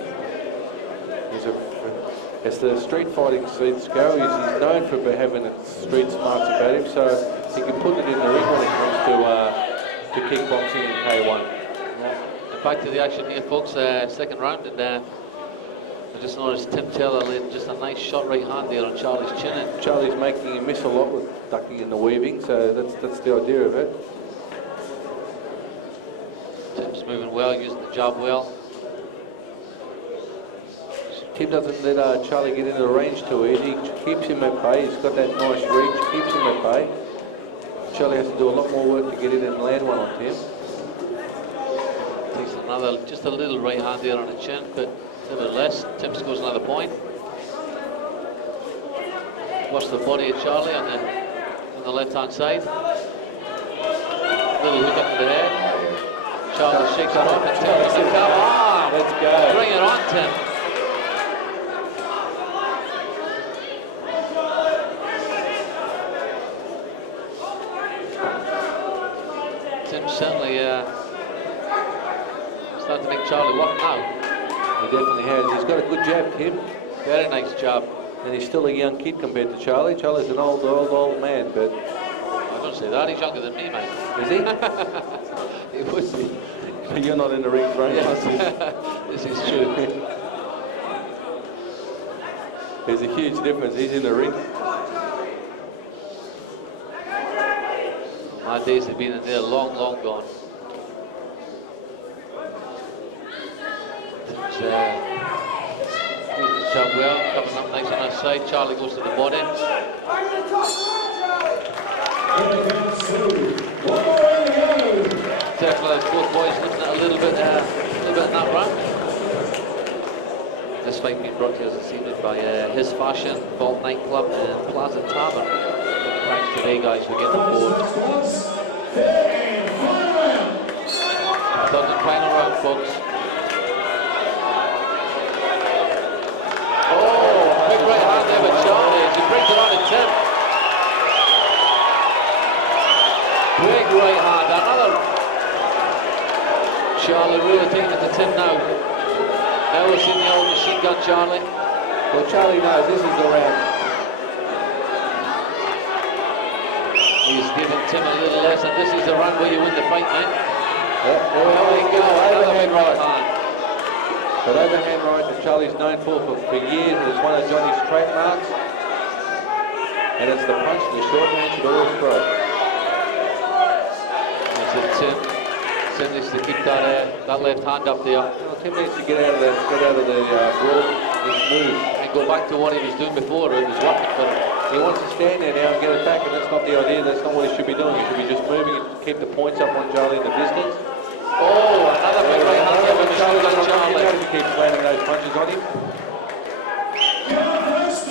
As the street fighting scenes go, he's known for having street smarts about him, so he can put it in the ring when it comes to kickboxing and K1. Back to the action here, folks. Second round, and I just noticed Tim Taylor laid just a nice shot right hand there on Charlie's chin. And Charlie's making him miss a lot with ducking and the weaving, so that's the idea of it. Tim's moving well, using the jab well. Tim doesn't let Charlie get into the range too easy. He keeps him at bay. He's got that nice reach, keeps him at bay. Charlie has to do a lot more work to get in and land one on Tim. Takes another, just a little right hand there on the chin, but nevertheless, Tim scores another point. Watch the body of Charlie on the left-hand side. Little hook up to the head. Charlie shakes it off and Tim doesn't come on. Let's go. Bring it on, Tim. Tim certainly starting to make Charlie work now. He definitely has. He's got a good jab, Tim. Very nice jab. And he's still a young kid compared to Charlie. Charlie's an old man, but... I don't say that, he's younger than me, mate. Is he? He would be. You're not in the ring frame. Yes, this is true. There's a huge difference. He's in the ring. My days have been in there long, long gone. Using the jab well, coming up nice on that side. Charlie goes to the body. Definitely both boys looking at a little bit in that round. This fight being brought to you as a evening by His Fashion, Vault Nightclub and Plaza Tavern. Thanks today, guys, for getting on board. Third and final round, folks. Oh, big right hand there with Charlie as he brings it on to Tim. Big right hand, another. Charlie really taking it to Tim now. Now we're seeing the old machine gun Charlie. Well, Charlie knows this is the round. He's given Tim a little less, and this is the run where you win the fight, mate. There we go, overhand right. But overhand right that Charlie's known for years, and it's one of Johnny's trademarks. And it's the punch and the short hand should always throw. That's it, Tim. Tim needs to keep that left hand up there. Well, Tim needs to get out of the brawl, this move. And go back to what he was doing before. It was working for him. He wants to stand there now and get it back, and that's not the idea. That's not what he should be doing. He should be just moving and keep the points up on Charlie in the distance. Oh, another big right hand there from Charlie. He keeps landing those punches on him.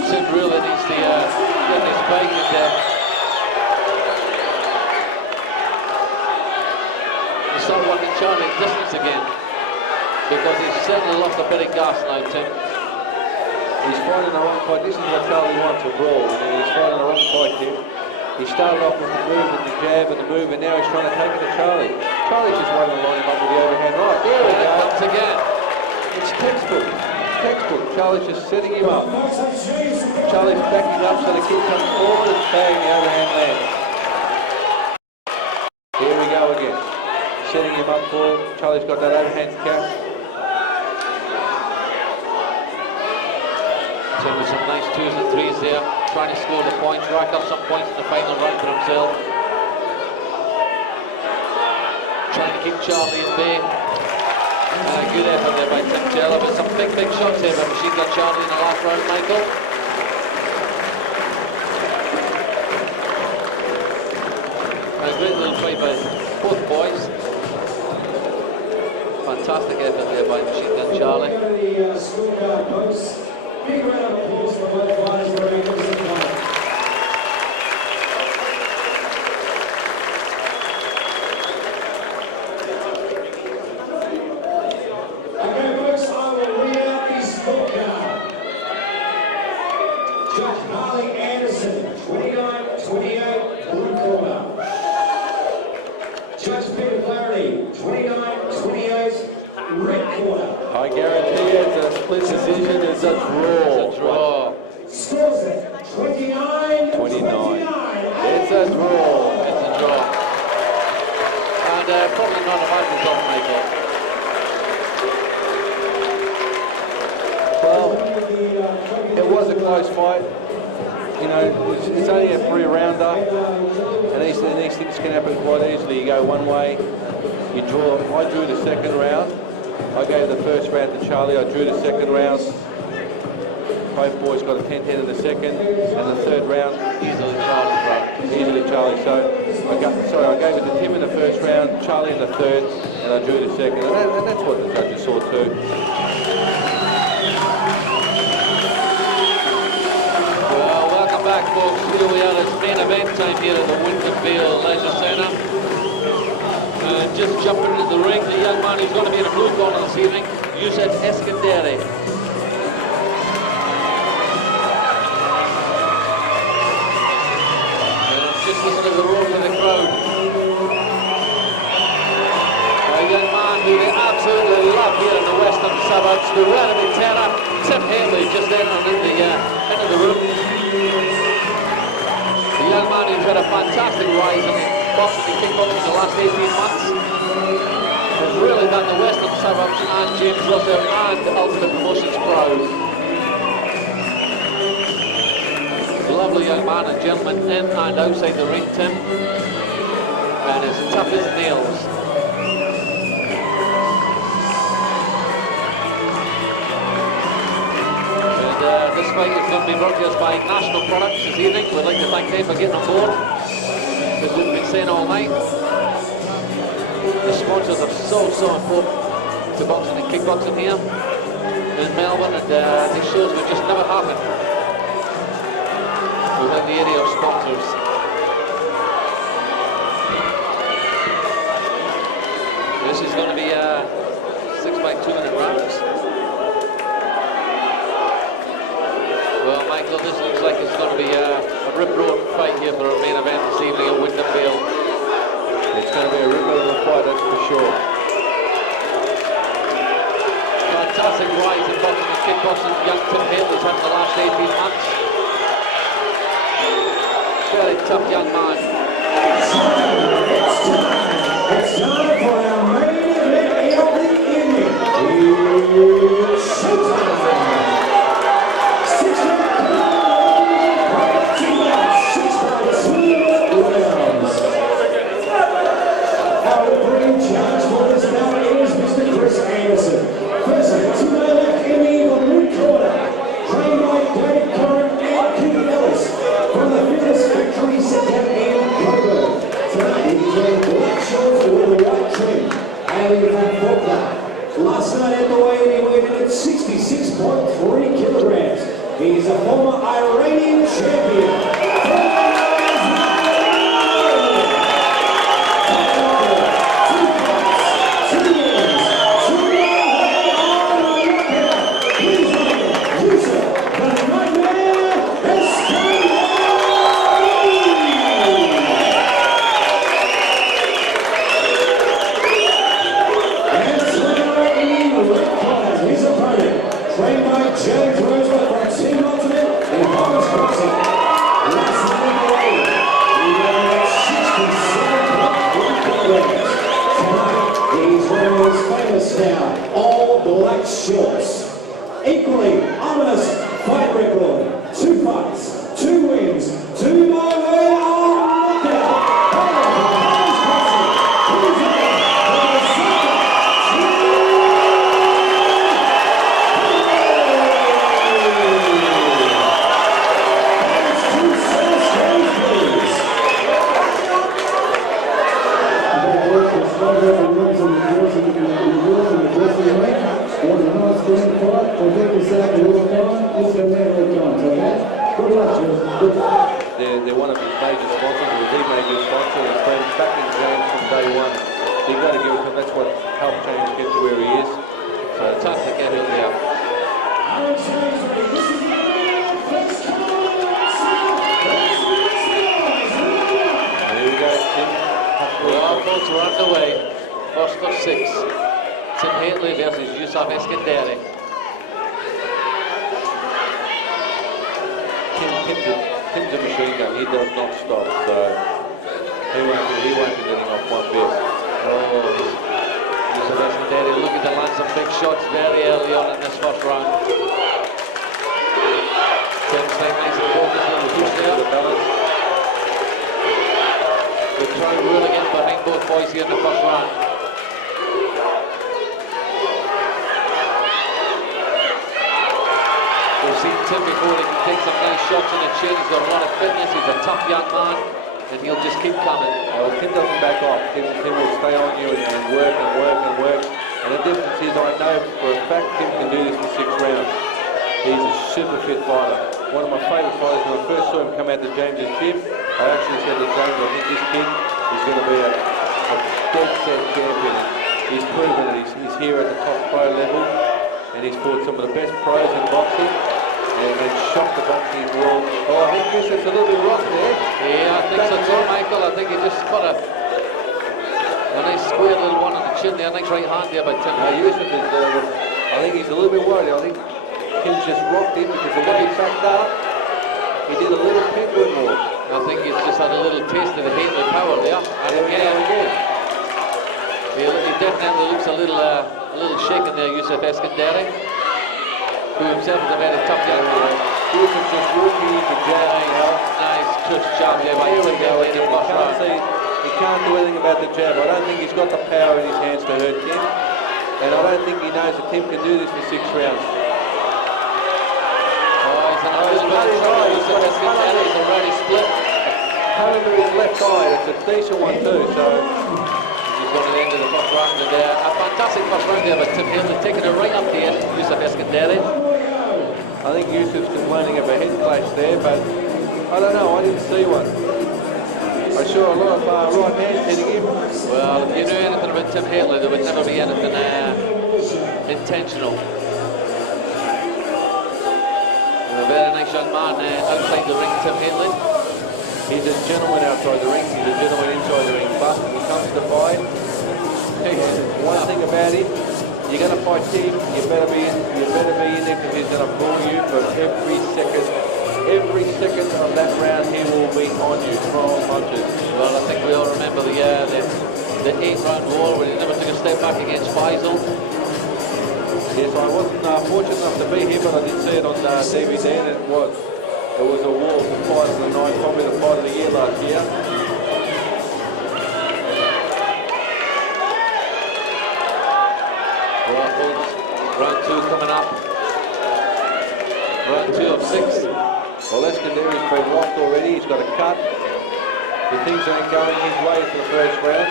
Tim really needs to get his bag in there. He's not wanting Charlie in distance again, because he's certainly lost a bit of gas now, Tim. He's fighting the wrong fight. This is what Charlie wants, a brawl. He's fighting the wrong fight here. He started off with the move and the jab and the move, and now he's trying to take it to Charlie. Charlie's just waiting to line him up with the overhand right. There we go. Comes again. It's textbook. Textbook. Charlie's just setting him up. Charlie's backing up so the kid comes forward and bang, the overhand lands. Here we go again. Setting him up for Charlie's got that overhand cap. So with some nice 2s and 3s there, trying to score the points, rack up some points in the final round for himself. Trying to keep Charlie in bay. Good effort there by Tim Taylor, but some big shots here by Machine Gun Charlie in the last round, Michael. A great little fight by both boys. Fantastic effort there by Machine Gun Charlie. Big round of applause for both fighters for their efforts in the fight. Okay, folks, I will read out the scorecard. Judge Harley Anderson, 29-28, blue corner. Judge Peter Flaherty, 29-28, red corner. I guarantee it's a split decision, it's a draw. It's a draw. Scores it 29-29. It's a draw. It's a draw. And probably not a bad result, Michael. Well, it was a close fight. You know, it's only a 3-rounder, and these things can happen quite easily. You go one way, you draw. I drew the second round. I gave the first round to Charlie. I drew the second round. Both boys got a 10-10 in the second, and the third round Easily Charlie, bro. easily Charlie. So I gave it to Tim in the first round, Charlie in the third, and I drew the second. And that's what the judges saw too. Well, welcome back, folks. Here we are. It's main event time here at the Winterfield Leisure Centre. Just jumping into the ring, the young man who's going to be in the blue corner this evening, Yousef Eskandari. Just listen to the roar of the crowd. A young man who they absolutely love here in the western suburbs, the Werribee terror, Tim Haitley, just entering into the room. The young man who's had a fantastic rise in boxing and kickboxing in the last 18 months. Has really done the western suburbs and James Russell and the Ultimate Promotions proud. Lovely young man and gentleman in and outside the ring, Tim. And as tough as nails. And this fight is going to be brought to us by National Products this evening. We'd like to thank them for getting on board, as we've been saying all night. The sponsors are so important to boxing and kickboxing here in Melbourne, and these shows would just never happen within the area of sponsors. This is going to be 6 by 2 minute rounds. Well, Michael, this looks like it's going to be a rip-roaring fight here for our main event this evening at Winterfield. It's going to be a rip-roaring fight, that's for sure. Fantastic rise in boxing and kickboxing young Tim Haitley's had in the last 18 months. Very tough young man. It's time for our main event of the evening. It's showtime. 6 rounds. Our referee judge for this bout is Mr. Chris Anderson. Firstly, to my left in the blue corner, trained by Decretser and Coutsouvelis from the Fitness Factory Centre in Coburg. Tonight he's wearing black shorts with a white trim. Haitley Vanboxtel. Last night at the Waine he weighed in at 66.3 kilograms. He's a former Iranian champion. Now, all black shorts. Equally ominous fight record. 2 fights, 2 wins, 2 by way of knockout. They're one of his major sponsors, or the major sponsor. He's been backing James from day one. You've got to give it to him. That's what helped James get to where he is. So it's tough to get him now. Here we go, Tim. The offense are underway. First of 6. Tim Haitley versus Yousef Eskandari. Tim's a machine gun. He does not stop. So he won't be getting off one bit. Oh, Yousef Eskandari looking to land some big shots very early on in this first round. Tim's staying nice and focused on the push there. The balance. They're trying to really get behind both boys here in the first round. We've seen Tim before, he can take some nice shots in the chin, he's got a lot of fitness, he's a tough young man, and he'll just keep coming. Well, Tim doesn't back off. Tim will stay on you and work and work and work. And the difference is, I know for a fact Tim can do this for 6 rounds. He's a super fit fighter. One of my favourite fighters, when I first saw him come out to James' gym, I actually said to James, I think this kid is going to be a dead set champion. He's proven it. He's here at the top pro level, and he's fought some of the best pros in boxing. And shocked the boxing world. Oh, I think Yousef's a little bit rough there. Yeah, I think so too, Michael. I think he just got a nice square little one on the chin there, nice right hand there by Tim. Yousef is, I think he's a little bit worried. I think Tim's just rocked him because the way he backed up, he did a little penguin walk. I think he's just had a little taste of the Haitley power there. And again, he definitely looks a little shaken there, Yousef Eskandari, who himself is a very tough young man. Yousef just walking into jab. Nice crush jab there by Tim Haitley in the first round. He can't do anything about the jab. I don't think he's got the power in his hands to hurt Tim. And I don't think he knows that Tim can do this for 6 rounds. Oh, he's in a little bit of trouble. Yousef Eskandari is already split. Over his left eye, that's a decent one too. So he's got to the end of the first round and a fantastic first round there by Tim Haitley, taking it right up the end, Yousef Eskandari. I think Yousef's complaining of a head clash there, but I don't know, I didn't see one. I saw a lot of right hands hitting him. Well, if you knew anything about Tim Haitley, there would never be anything intentional. A very nice young man outside the ring, Tim Haitley. He's a gentleman outside the ring, he's a gentleman inside the ring, but when it comes to fight, one thing about him, you're going to fight Tim, you better be in there because he's going to pull you for every second. Every second of that round he will be on you, throwing punches. Well, I think the 8-round war where he never took a step back against Faisal. Yes, I wasn't fortunate enough to be here, but I did see it on DVD, and it was a war for fight of the night, probably the fight of the year last year. Well, folks, round 2 coming up. Round 2 of 6. Well, Eskandari's been rocked already. He's got a cut. The things ain't going his way for the first round.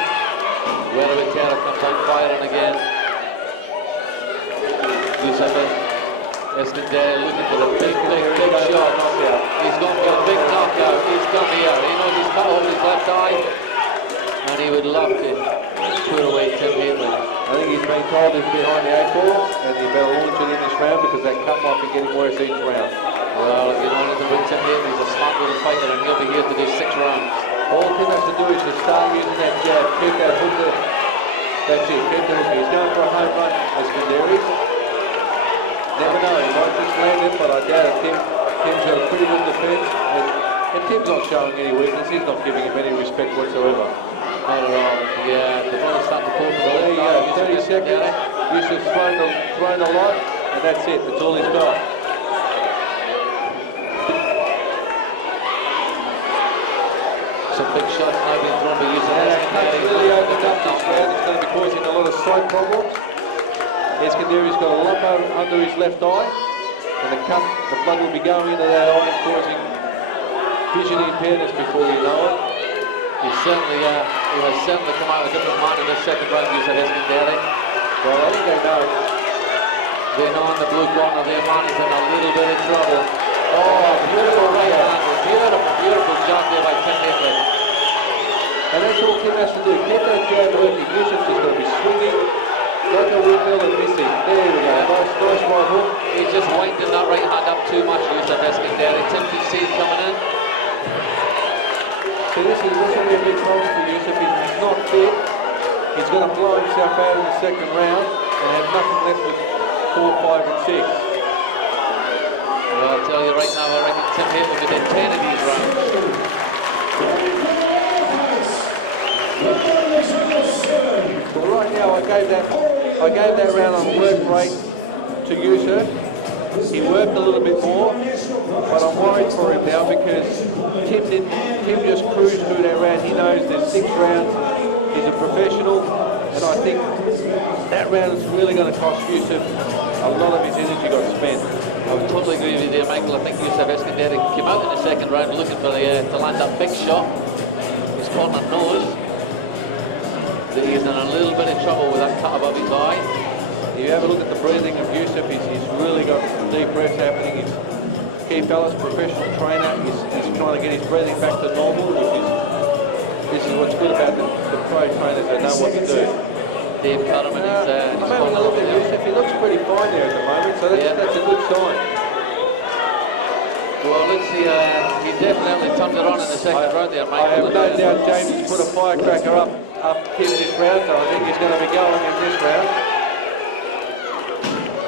Werribee comes out firing again. Yousef Eskandari looking for the big shot. He's going for a big knockout. He's come here. He knows he's cut over his left eye. And he would love to put away Tim Haitley. I think he's been told he's behind the 8-ball, and he better launch it in this round because that cut might be getting worse each round. Well, if you wanted to win Tim Haitley, he's a smart little fighter, and he'll be here to do 6 rounds. All Tim has to do is to start using that jab, keep that hooker. That's it, keep the hooker. He's going for a home run, Eskandari. Never know, he might just land it, but I doubt it. Tim's got a pretty good defence, and Tim's not showing any weakness. He's not giving him any respect whatsoever. Not at all. Yeah, the ball's starting to pull for the There you go, 30 left. seconds. Yousef's thrown a lot, and that's it. That's all he's got. Some big shots now being thrown by Yousef. That's really opened up this round. It's going to be causing a lot of sight problems. Eskandari's got a lump under his left eye, and the blood will be going into that eye and causing vision impairments before you know it. He has certainly come out with a different mind in this second round, Yousef Eskandari. Well, I think they know. They know in the blue corner there, Marty's in a little bit of trouble. Oh, beautiful right hand. Beautiful shot there by Tim Haitley. And that's all Kim has to do. Keep that jab working. Yousef's just going to be swinging like a windmill and missing. There we go. Nice right hook. He's just winding that right hand up too much, Yousef Eskandari. Tim can see it coming in. So this is going to be a big problem for Yousef. He's not fit. He's going to blow himself out in the second round and have nothing left with 4, 5 and 6. Well, I'll tell you right now, I reckon Tim Haitley within 10 of these rounds. Well, right now I gave that round on work rate to Yousef. He worked a little bit more, but I'm worried for him now because Tim just cruised through that round. He knows there's 6 rounds. He's a professional, and I think that round is really going to cost Yousef a lot of his energy got spent. I would totally agree with you there, Michael. I think Yousef Eskandari came out in the second round looking for to land that big shot. His corner knows that he's in a little bit of trouble with that cut above his eye. You have a look at the breathing of Yousef. He's really got deep breaths happening. He's Keith professional trainer. He's trying to get his breathing back to normal, this is what's good about the pro trainers. They know what to do. Dave Cutterman is I'm having a look at Yousef. He looks pretty fine there at the moment, so that's a good sign. Well, let's see. He definitely turned it on in the second round there, Michael. I have no doubt James has put a firecracker up in this round, so I think he's going to be going in this round.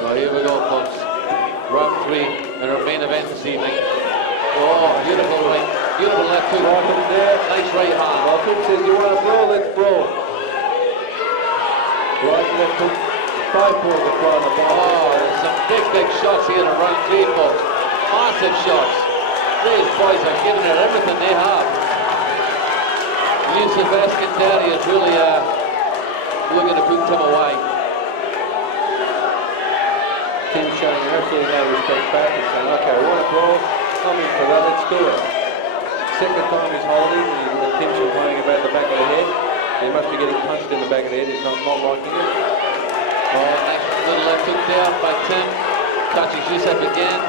Well, here we go, folks. Round 3 in our main event this evening. Oh, beautiful right, beautiful left hook. Right up there. Nice right hand. Well, Cripps says, you want to brawl? Let's brawl. Right left hook. 5 balls to fly on the ball. Oh, there's some big shots here in round 3, folks. Massive shots. These boys are giving it everything they have. Yousef Eskandari is really looking to put Tim away. Tim showing absolutely no respect back and saying, okay, we want to brawl. I'm in for that, let's do it. Second time he's holding, and Tim's complaining about the back of the head. He must be getting punched in the back of the head, he's not liking it. Oh, nice little left hook there by Tim. Touches Yousef again.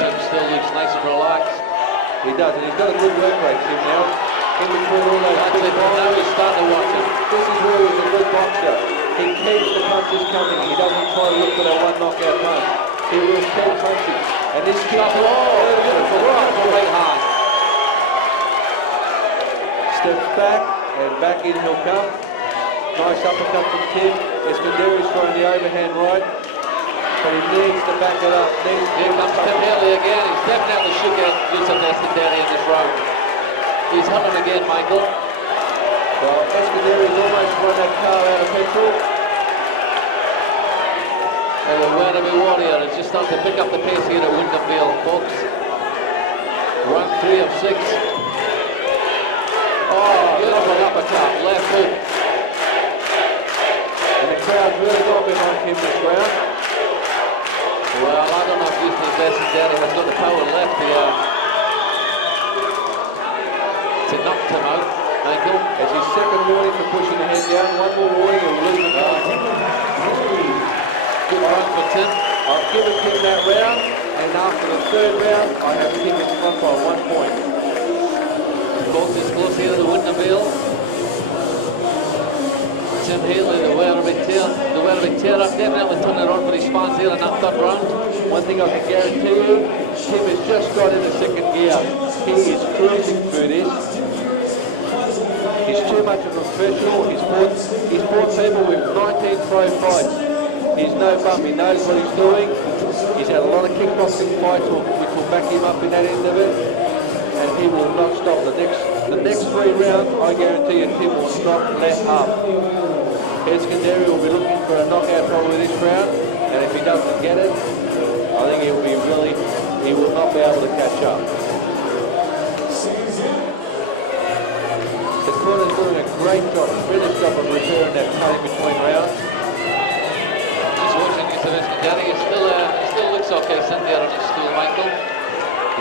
Tim still looks nice and relaxed. He does, and he's got a good work rate, Tim, now. In between all those That's big it, balls. now he's starting to watch him. This is where he's a good boxer. He keeps the punches coming. He doesn't try to look for that one knockout punch. He will keep punching. And this kick, beautiful right hand. Steps back, and back in he'll come. Nice uppercut from Tim. Eskandari's throwing the overhand right, but he needs to back it up. Here comes Tim Haitley again. He's definitely shook out Yousef Eskandari in this round. He's hunting again, Michael. Well, Escuderi's almost run that car out of petrol. And the Werribee Warrior is just starting to pick up the pace here at Wyndhamville, folks. Run 3 of 6. Oh, beautiful uppercut, left hook. And the crowd's really gone behind him this round. Well, I don't know if Yousef Daddy has got the power left here to knock him out, Michael. It's his second warning for pushing the head down. One more warning and we'll lose the car. Good run for Tim. I've given Tim that round, and after the third round, I have Tim in front by 1 point. Folks, it's close here to the Wyndhamville. Tim Haitley, the Werribee Terror, definitely turning around for his fans here in that third round. One thing I can guarantee you, Tim has just got into second gear. He is cruising through this. He's too much of a professional. He's fought people with 19 pro fights. He's no bum, he knows what he's doing. He's had a lot of kickboxing fights which will back him up in that end of it. And he will not stop. The next 3 rounds, I guarantee you, Tim will not let up. Escuderi will be looking for a knockout probably this round, and if he doesn't get it, I think he will not be able to catch up. The corner's doing a great job, finished job of repairing that cutting between rounds. Just watching Yousef Escuderi, it still looks okay sitting there on his stool, Michael.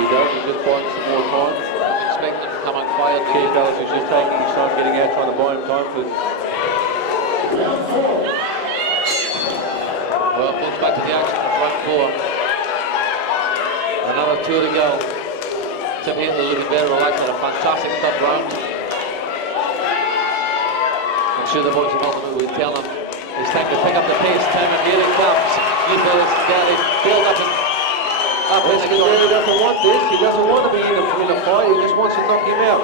He does, he's just buying some more time. I'm expecting him to come out fired again. Fellas is just taking his time getting out, trying to buy him time for. Well, folks, back to the action of round 4. Another 2 to go. Tim Haitley looking very relaxed at a fantastic third round. I'm sure the boys from Ultimate will tell him it's time to pick up the pace. Tim, and here it comes. Yousef Escuderi build up and Escuderi doesn't want this. He doesn't want to be in a fight. He just wants to knock him out.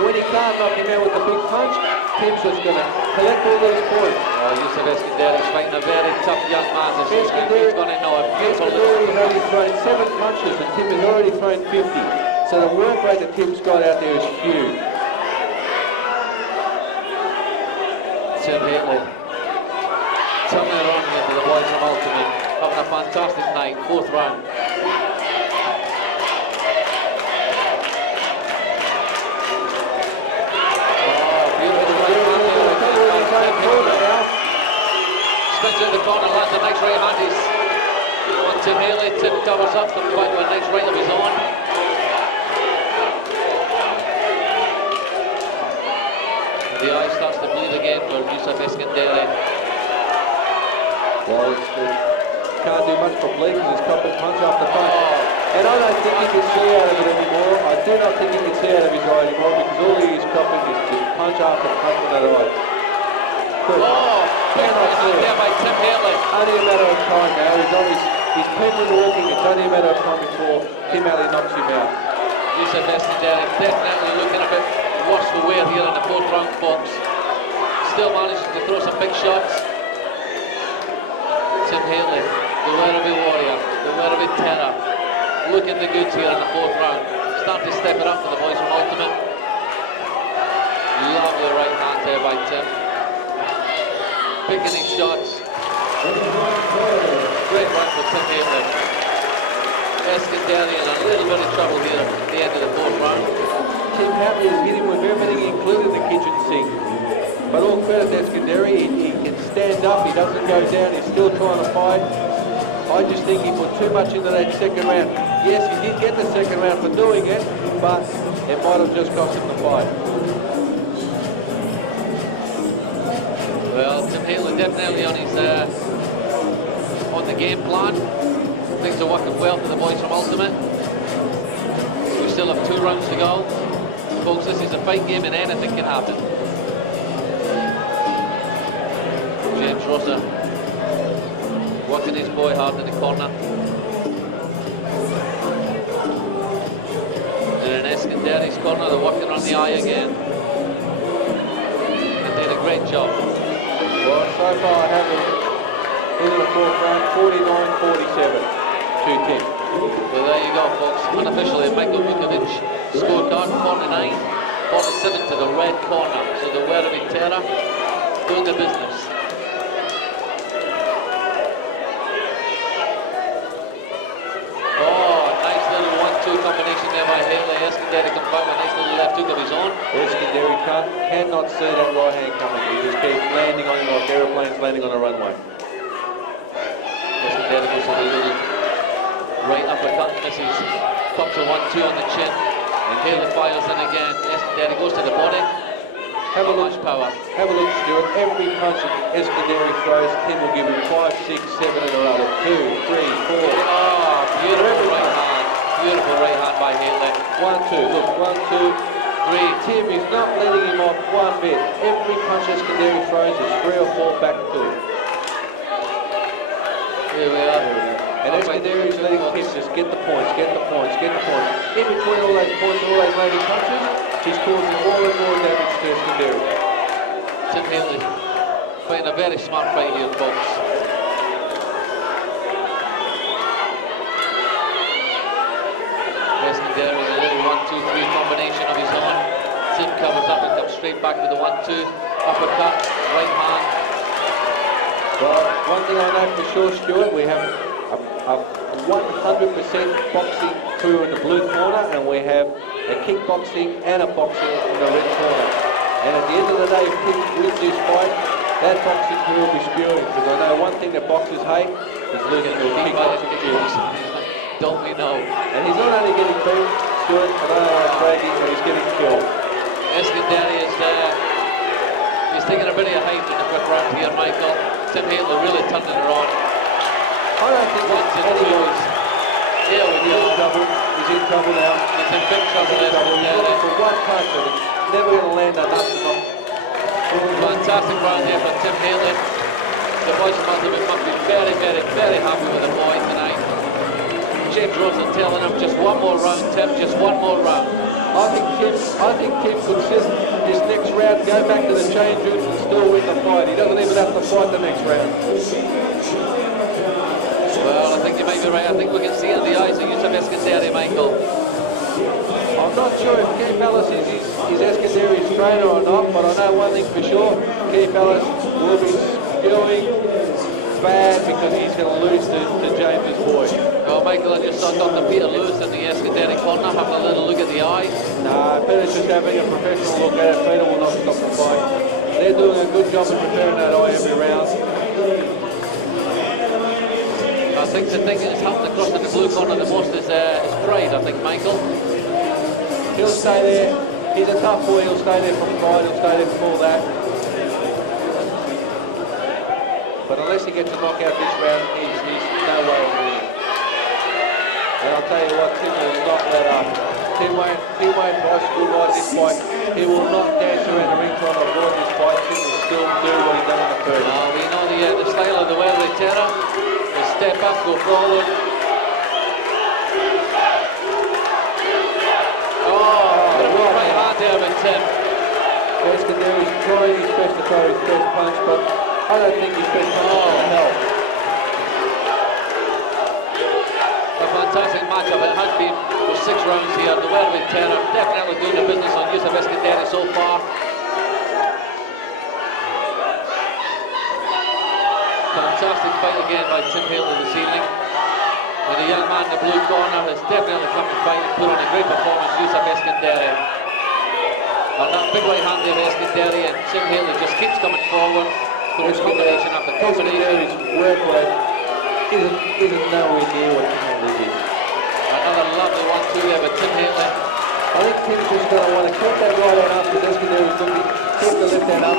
When he can't knock him out with the big punch, Tim's just going to collect all those points. Oh, Yousef Escuderi is fighting a very tough young man. He's going to know a beautiful Escuderi's only thrown 7 punches and Tim has already thrown 50. So the work rate that Tim's got out there is huge. Tim Haitley turning it on here for the boys from Ultimate. Having a fantastic night, 4th round. Spins out the corner, lands a nice right handies on Tim Haitley. Tim covers up, comes back with a nice right of his own. And the eye starts to bleed again for Yousef Escuderi. Well, can't do much for bleed because he's copping punch after punch. And I don't think he can see out of it anymore. I do not think he can see out of his eye anymore because all he is copping is just punch after punch on that eye. Oh, big right hand there by Tim Haitley. Only a matter of time now. He's pedaling walking. It's only a matter of time before Tim Haitley knocks him out. Yousef Escuderi definitely looking a bit worse for wear here in the 4th round, folks. Still manages to throw some big shots. Tim Haitley, the Werribee Warrior, the Werribee Terror, looking the goods here in the 4th round. Starting to step it up for the boys from Ultimate. Lovely right hand there by Tim. Picking his shots. Great run for Tim Haitley. Escuderi in a little bit of trouble here at the end of the 4th round. Tim Haitley is hitting with everything, including the kitchen sink. But all credit to Escuderi, he can stand up, he doesn't go down, he's still trying to fight. I just think he put too much into that 2nd round. Yes, he did get the 2nd round for doing it, but it might have just cost him the fight. Well, Tim Haitley definitely on his on the game plan. Things are working well for the boys from Ultimate. We still have 2 rounds to go. Folks, this is a fight game and anything can happen. James Rosser working his boy hard in the corner. And in Escuderi's corner, they're working on the eye again. They did a great job. Well, so far I have him in the 4th round, 49-47 to Tim. Well, there you go, folks. Unofficially, Michael Vukovic scorecard 49, 47 to the red corner. So the Werribee Terror doing the business. Oh, nice little 1-2 combination there by Haitley. Eskandari comes back with a nice little left hook of his own. Eskandari cannot see that right hand coming. He just keeps landing on him like aeroplanes landing on a runway. Eskandari goes with a little right uppercut, misses. Comes a 1-2 on the chin. And Haitley fires in again. Eskandari goes to the body. Have a look, power. Have a look, Stuart. Every punch that Eskandari throws, Tim will give him 5, 6, 7 in a row. 2, 3, 4. Oh, beautiful right hand. Beautiful right hand by Haitley. 1, 2. Look, 1, 2, 3. Tim is not letting him off one bit. Every punch Eskandari throws is 3 or 4 back to him. Here we are. And Eskandari is letting Tim just get the points, get the points, get the points. In between all those points and all those landing punches, he's causing more and more damage to Eskandari. Tim Haitley playing a very smart fight here, folks. Eskandari with a little 1-2-3 combination of his own. Tim covers up and comes straight back with the 1-2 uppercut, right hand. Well, one thing I know for sure, Stuart, we have a 100% boxing crew in the blue corner, and we have a kickboxing and a boxing in the red corner. And at the end of the day, if Tim wins this fight, that boxing crew will be spewing, because I know one thing that boxers hate is losing to a kickboxing crew. Don't we know? And he's not only getting beat, Stuart, I don't know how crazy, but he's getting killed. Eskandari is he's taking a bit of a height in the quick round here, Michael. Tim Haitley really turning it on. I don't think Once and twos. Here we go. He's in trouble now. He's in big trouble. He's looking for one punch, but it's never going to land enough. Fantastic round here for Tim Haitley. The boys must be very, very, very happy with the boy tonight. James Rosen telling him just one more round, Tim, just one more round. I think Tim could sit this next round, go back to the change rooms and still win the fight. He doesn't even have to fight the next round. Well, I think you may be right. I think we can see in the eyes of Yousef Eskandari, Michael. I'm not sure if Coutsouvelis is Eskandari's trainer or not, but I know one thing for sure, Coutsouvelis will be spewing bad because he's going to lose to James's boy. Well, Michael, I just saw Dr. Peter Lewis in the Eskandari corner having a little look at the eyes. Nah, Peter's just having a professional look at it. Peter will not stop the fight. They're doing a good job of preparing that eye every round. I think the thing that's happened across in the blue corner the most is pride, I think, Michael. He'll stay there. He's a tough boy. He'll stay there from pride. He'll stay there from all that. But unless he gets a knockout this round, he's no way of winning. And I'll tell you what, Tim will not let up. Tim won't bicycle ride this fight. He will not dance around the ring trying to avoid this fight. Tim will still do what he's done in the first. We know the style of the Werribee Terror. They step up, go forward. Beautiful right hand there with Tim. Eskandari's trying his best to throw his best punch, but I don't think his best punch is going to help. A fantastic matchup. It has been for 6 rounds here. The Werribee Terror definitely doing the business on Yousef Eskandari so far. Fantastic fight again by Tim Haitley this evening. And the young man in the blue corner has definitely come to fight and put on a great performance, Yousef Eskandari. And that big right hand there of Eskandari, and Tim Haitley just keeps coming forward through combination after combination. Eskandari's work rate isn't nowhere near what Tim Haitley is. Another lovely 1-2 there by Tim Haitley. I think Tim's just going to want to keep that right hand up because Eskandari's looking, keep the left hand up.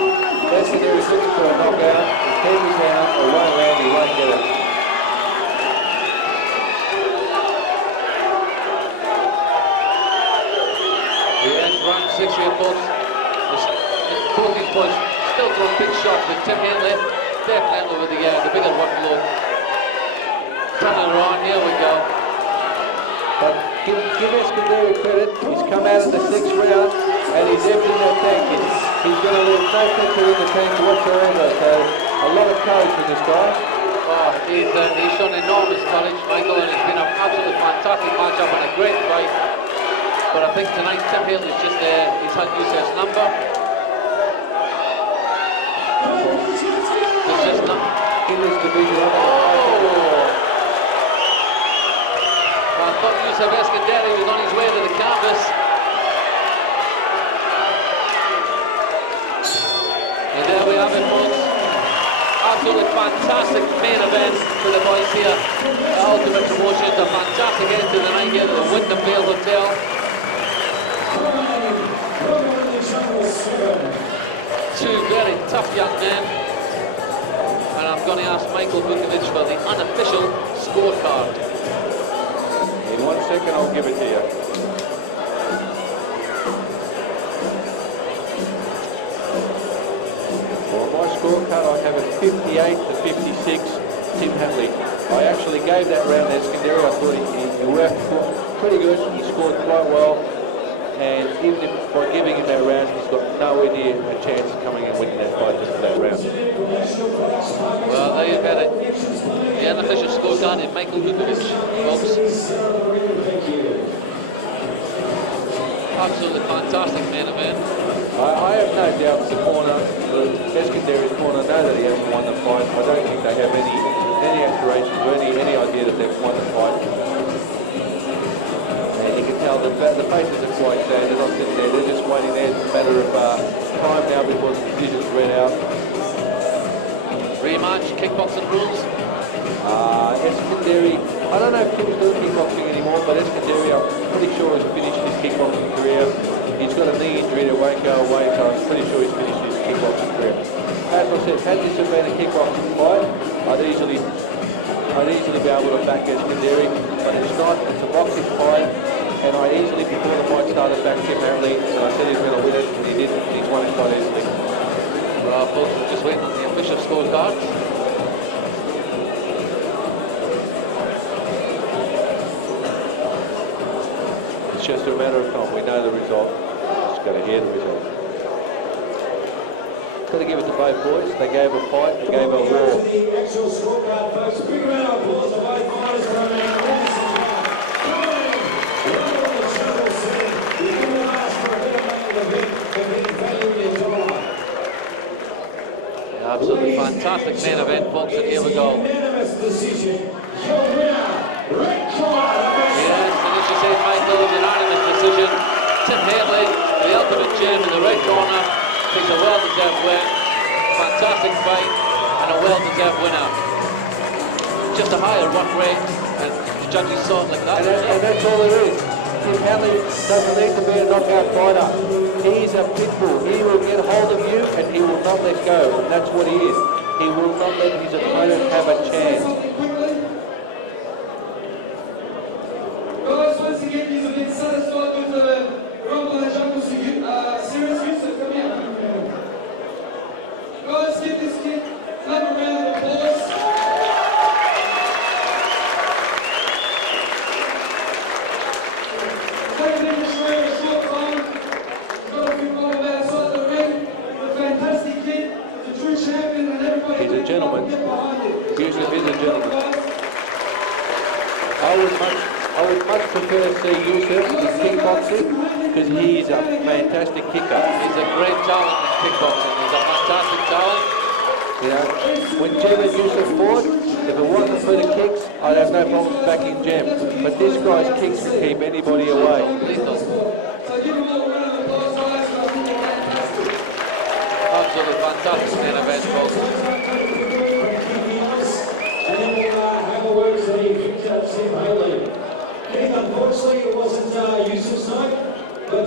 Eskandari's looking for a knockout. His head is down, or won't land, he won't get it. Yes, round 6 here, folks. Both these boys still throwing big shots, but Tim Haitley definitely with the bigger workload. Turning it on, here we go. But give Eskandari credit, he's come out in the 6th round and he's emptying that tank. He's going to leave no pressure in the tank whatsoever, so a lot of courage for this guy. Oh, he's shown enormous courage, Michael, and it's been an absolutely fantastic matchup and a great fight. But I think tonight Tim Haitley's just there. He's had Yousef's number. There's just not In this division, I thought Yousef Eskandari was on his way to the canvas. And there we have it, folks. Absolutely fantastic main event for the boys here. Ultimate Promotions, a fantastic end to the night here at the Wyndham Vale Hotel. Two very tough young men. And I'm going to ask Michael Vukovic for the unofficial scorecard. in 1 second I'll give it to you. For my scorecard I have it 58 to 56, Tim Haitley. I actually gave that round to Eskandari. I thought he worked pretty good, he scored quite well. And even if by giving him that round, he's got nowhere near a chance of coming and winning that fight just for that round. Well, there you've got it. The unofficial scorecard is Michael Vukovic, folks. Absolutely fantastic main event. I have no doubt the corner, Eskandari's corner, know that he hasn't won the fight. I don't think they have any aspirations or any idea that they've won the fight. You can tell the faces are quite sad. They're not sitting there. They're just waiting there. It's a matter of time now before the decision's read out. Rematch, kickboxing rules. Eskandari, I don't know if Tim's doing kickboxing anymore, but Eskandari, I'm pretty sure has finished his kickboxing career. He's got a knee injury that won't go away, so I'm pretty sure he's finished his kickboxing career. As I said, had this been a kickboxing fight, I'd easily be able to back Eskandari, but it's not. It's a boxing fight. And I easily, before the fight started, back Tim Haitley, and I said he was going to win it, and he did, and he's won it quite easily. Well, folks, we're just waiting on the official scorecard. It's just a matter of time. We know the result. Just got to hear the result. Got to give it to both boys. They gave a fight, they gave a war. The actual scorecard, folks. Big round of applause to both fighters coming out. Absolutely fantastic main event, folks, and here we go. Unanimous decision. Your winner, red corner. Yes, and as you said, Michael, unanimous decision. Tim Haitley, the ultimate gem in the red corner, takes a well-deserved win. Fantastic fight and a well-deserved winner. Just a higher work rate, and the judges saw it like that. And that's all there is. Tim Haitley doesn't need to be a knockout fighter. He's a pit bull. He will get hold of you and he will not let go. And that's what he is. He will not let his opponent have a chance. Guys, once again, you've been satisfied with the rumble and jungle series. Yousef, come here. Guys, give this kid another round of applause. Taking in Australia a short time. He's got a few more about outside the ring. A fantastic kid. He's a true champion, and everybody. He's a gentleman. Get behind him. Yousef is a gentleman. I would much prefer to see Yousef in kickboxing because he's a fantastic kicker. He's a great talent in kickboxing. He's a fantastic talent. You know, when Jem and Yousef fought, if it wasn't for the kicks, I'd have no problems backing Jem. But this guy's kicks can keep anybody away. Lethal. So give him all a round of applause, guys. Absolutely fantastic main event, folks. And then we'll have a word to the victor, Tim Haitley. Keem, unfortunately, it wasn't Yousef's night, but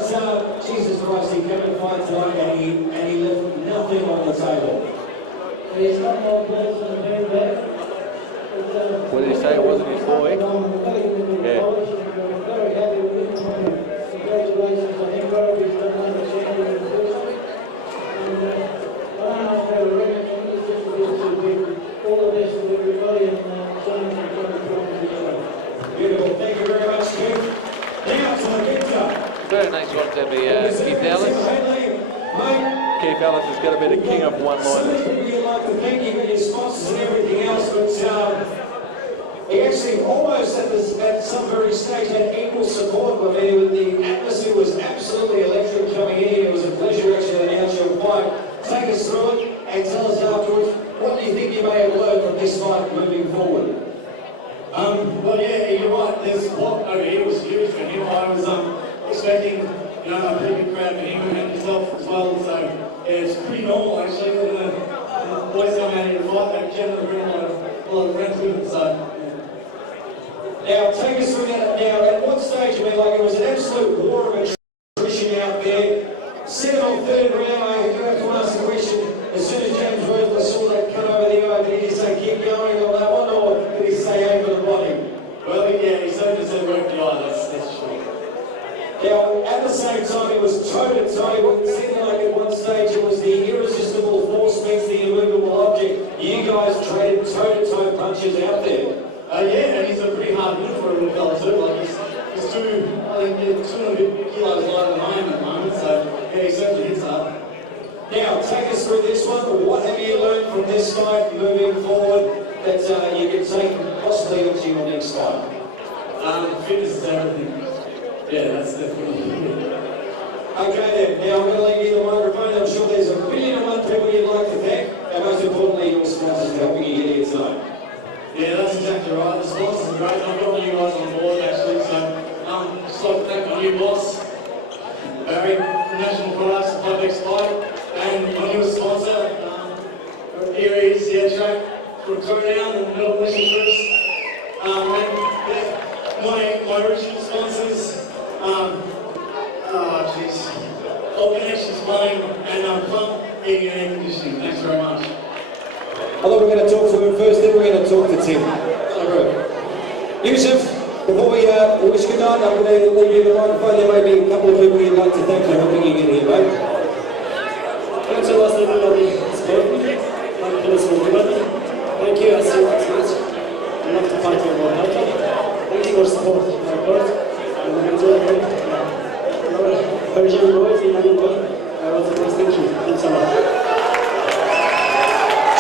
Jesus Christ, he came and fight tonight and he left nothing on the table. He's got more balls than a man there. What did he say? It wasn't his boy? Yeah. I'm very happy with him. Congratulations. I think Werribee's done understanding in the first. And I don't know if they were ready. I think it's just a bit too big. All the best to everybody and so much for coming to the show. Beautiful. Thank you very much, Keem. Now to the victor. Very nice work there by Keith Ellis. Keith Ellis is going to be the king of one-liners. We'd like to thank him and his sponsors and everything else, but he actually almost at some very stage had equal support with the atmosphere. through it and tell us afterwards what do you think you may have learned from this fight moving forward? Well, yeah, you're right. There's what over here was huge for him. I was expecting, you know, a pretty good crowd for him and himself as well. So yeah, it's pretty normal actually. When the boys come out here to fight, they generally bring a lot of friends with them. So. Now, take us through that now. At what stage, I mean, like, it was an absolute war of attrition out there. Second or third round, I do have to ask the question, as soon as James Worthler saw that cut over the eye, did he say keep going on that one, or did he say aim for the body? Well, yeah, he certainly said work the eye, that's true. Now, at the same time, it was toe-to-toe. It seemed like at one stage it was the irresistible force meets the immovable object. You guys traded toe-to-toe punches out there. Yeah, and he's a pretty hard hit for a little fella too. Like he's I think 200 kilos lighter than I am at the moment, so yeah, he certainly hits hard. Now, take us through this one. What have you learned from this fight moving forward that you can take possibly onto your next fight? Fitness is everything. Yeah, that's definitely it. Okay then, now I'm going to leave you the microphone. I'm sure there's a billion and one people you'd like to thank, and most importantly, your sponsors for helping you get here tonight. Yeah, that's exactly right. The sponsors are great. I've got you guys on board actually, so just like to thank my new boss, Barry from National Products, Fight and my newest sponsor, Erie's Track for Kartel and Melbourne Mission Cripps. And yeah, my original sponsors, All Connections Waine and Pante Heating and Air Conditioning. Thanks very much. I thought we were going to talk to him first, then we're going to talk to Tim. Yousef, before we wish good night, I'm going to leave you the microphone. There may be a couple of people you'd like to thank for helping you get here, mate. Thanks a lot, everybody. Thank you, I see you next match. I love to fight your ball. Thanks for support my court. And I'm enjoying it. Persian boys, Iranian boys. I want to thank you. Thanks a lot.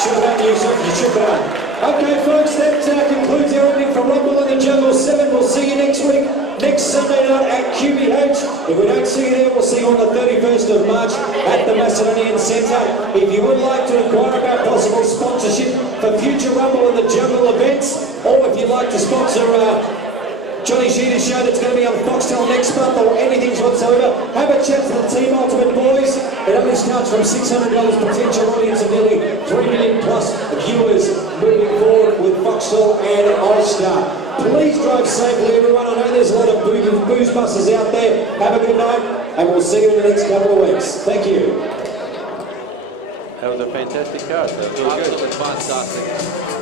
Shukran, Yousef. Shukran. Okay, folks, that concludes our evening from Rumble in the Jungle 7. We'll see you next week, next Sunday night at QBH. If we don't see you there, we'll see you on the 31st of March at the Macedonian Centre. If you would like to inquire about possible sponsorship for future Rumble in the Jungle events, or if you'd like to sponsor Johnny Sheeter's show that's going to be on Foxtel next month, or anything whatsoever, have a chat to the Team Ultimate boys. It only starts from $600, potential audience of nearly 3 million plus viewers moving forward with Foxtel and All-Star. Please drive safely, everyone. I know there's a lot of booze busters out there. Have a good night, and we'll see you in the next couple of weeks. Thank you. That was a fantastic card. That was really good. Absolutely fantastic.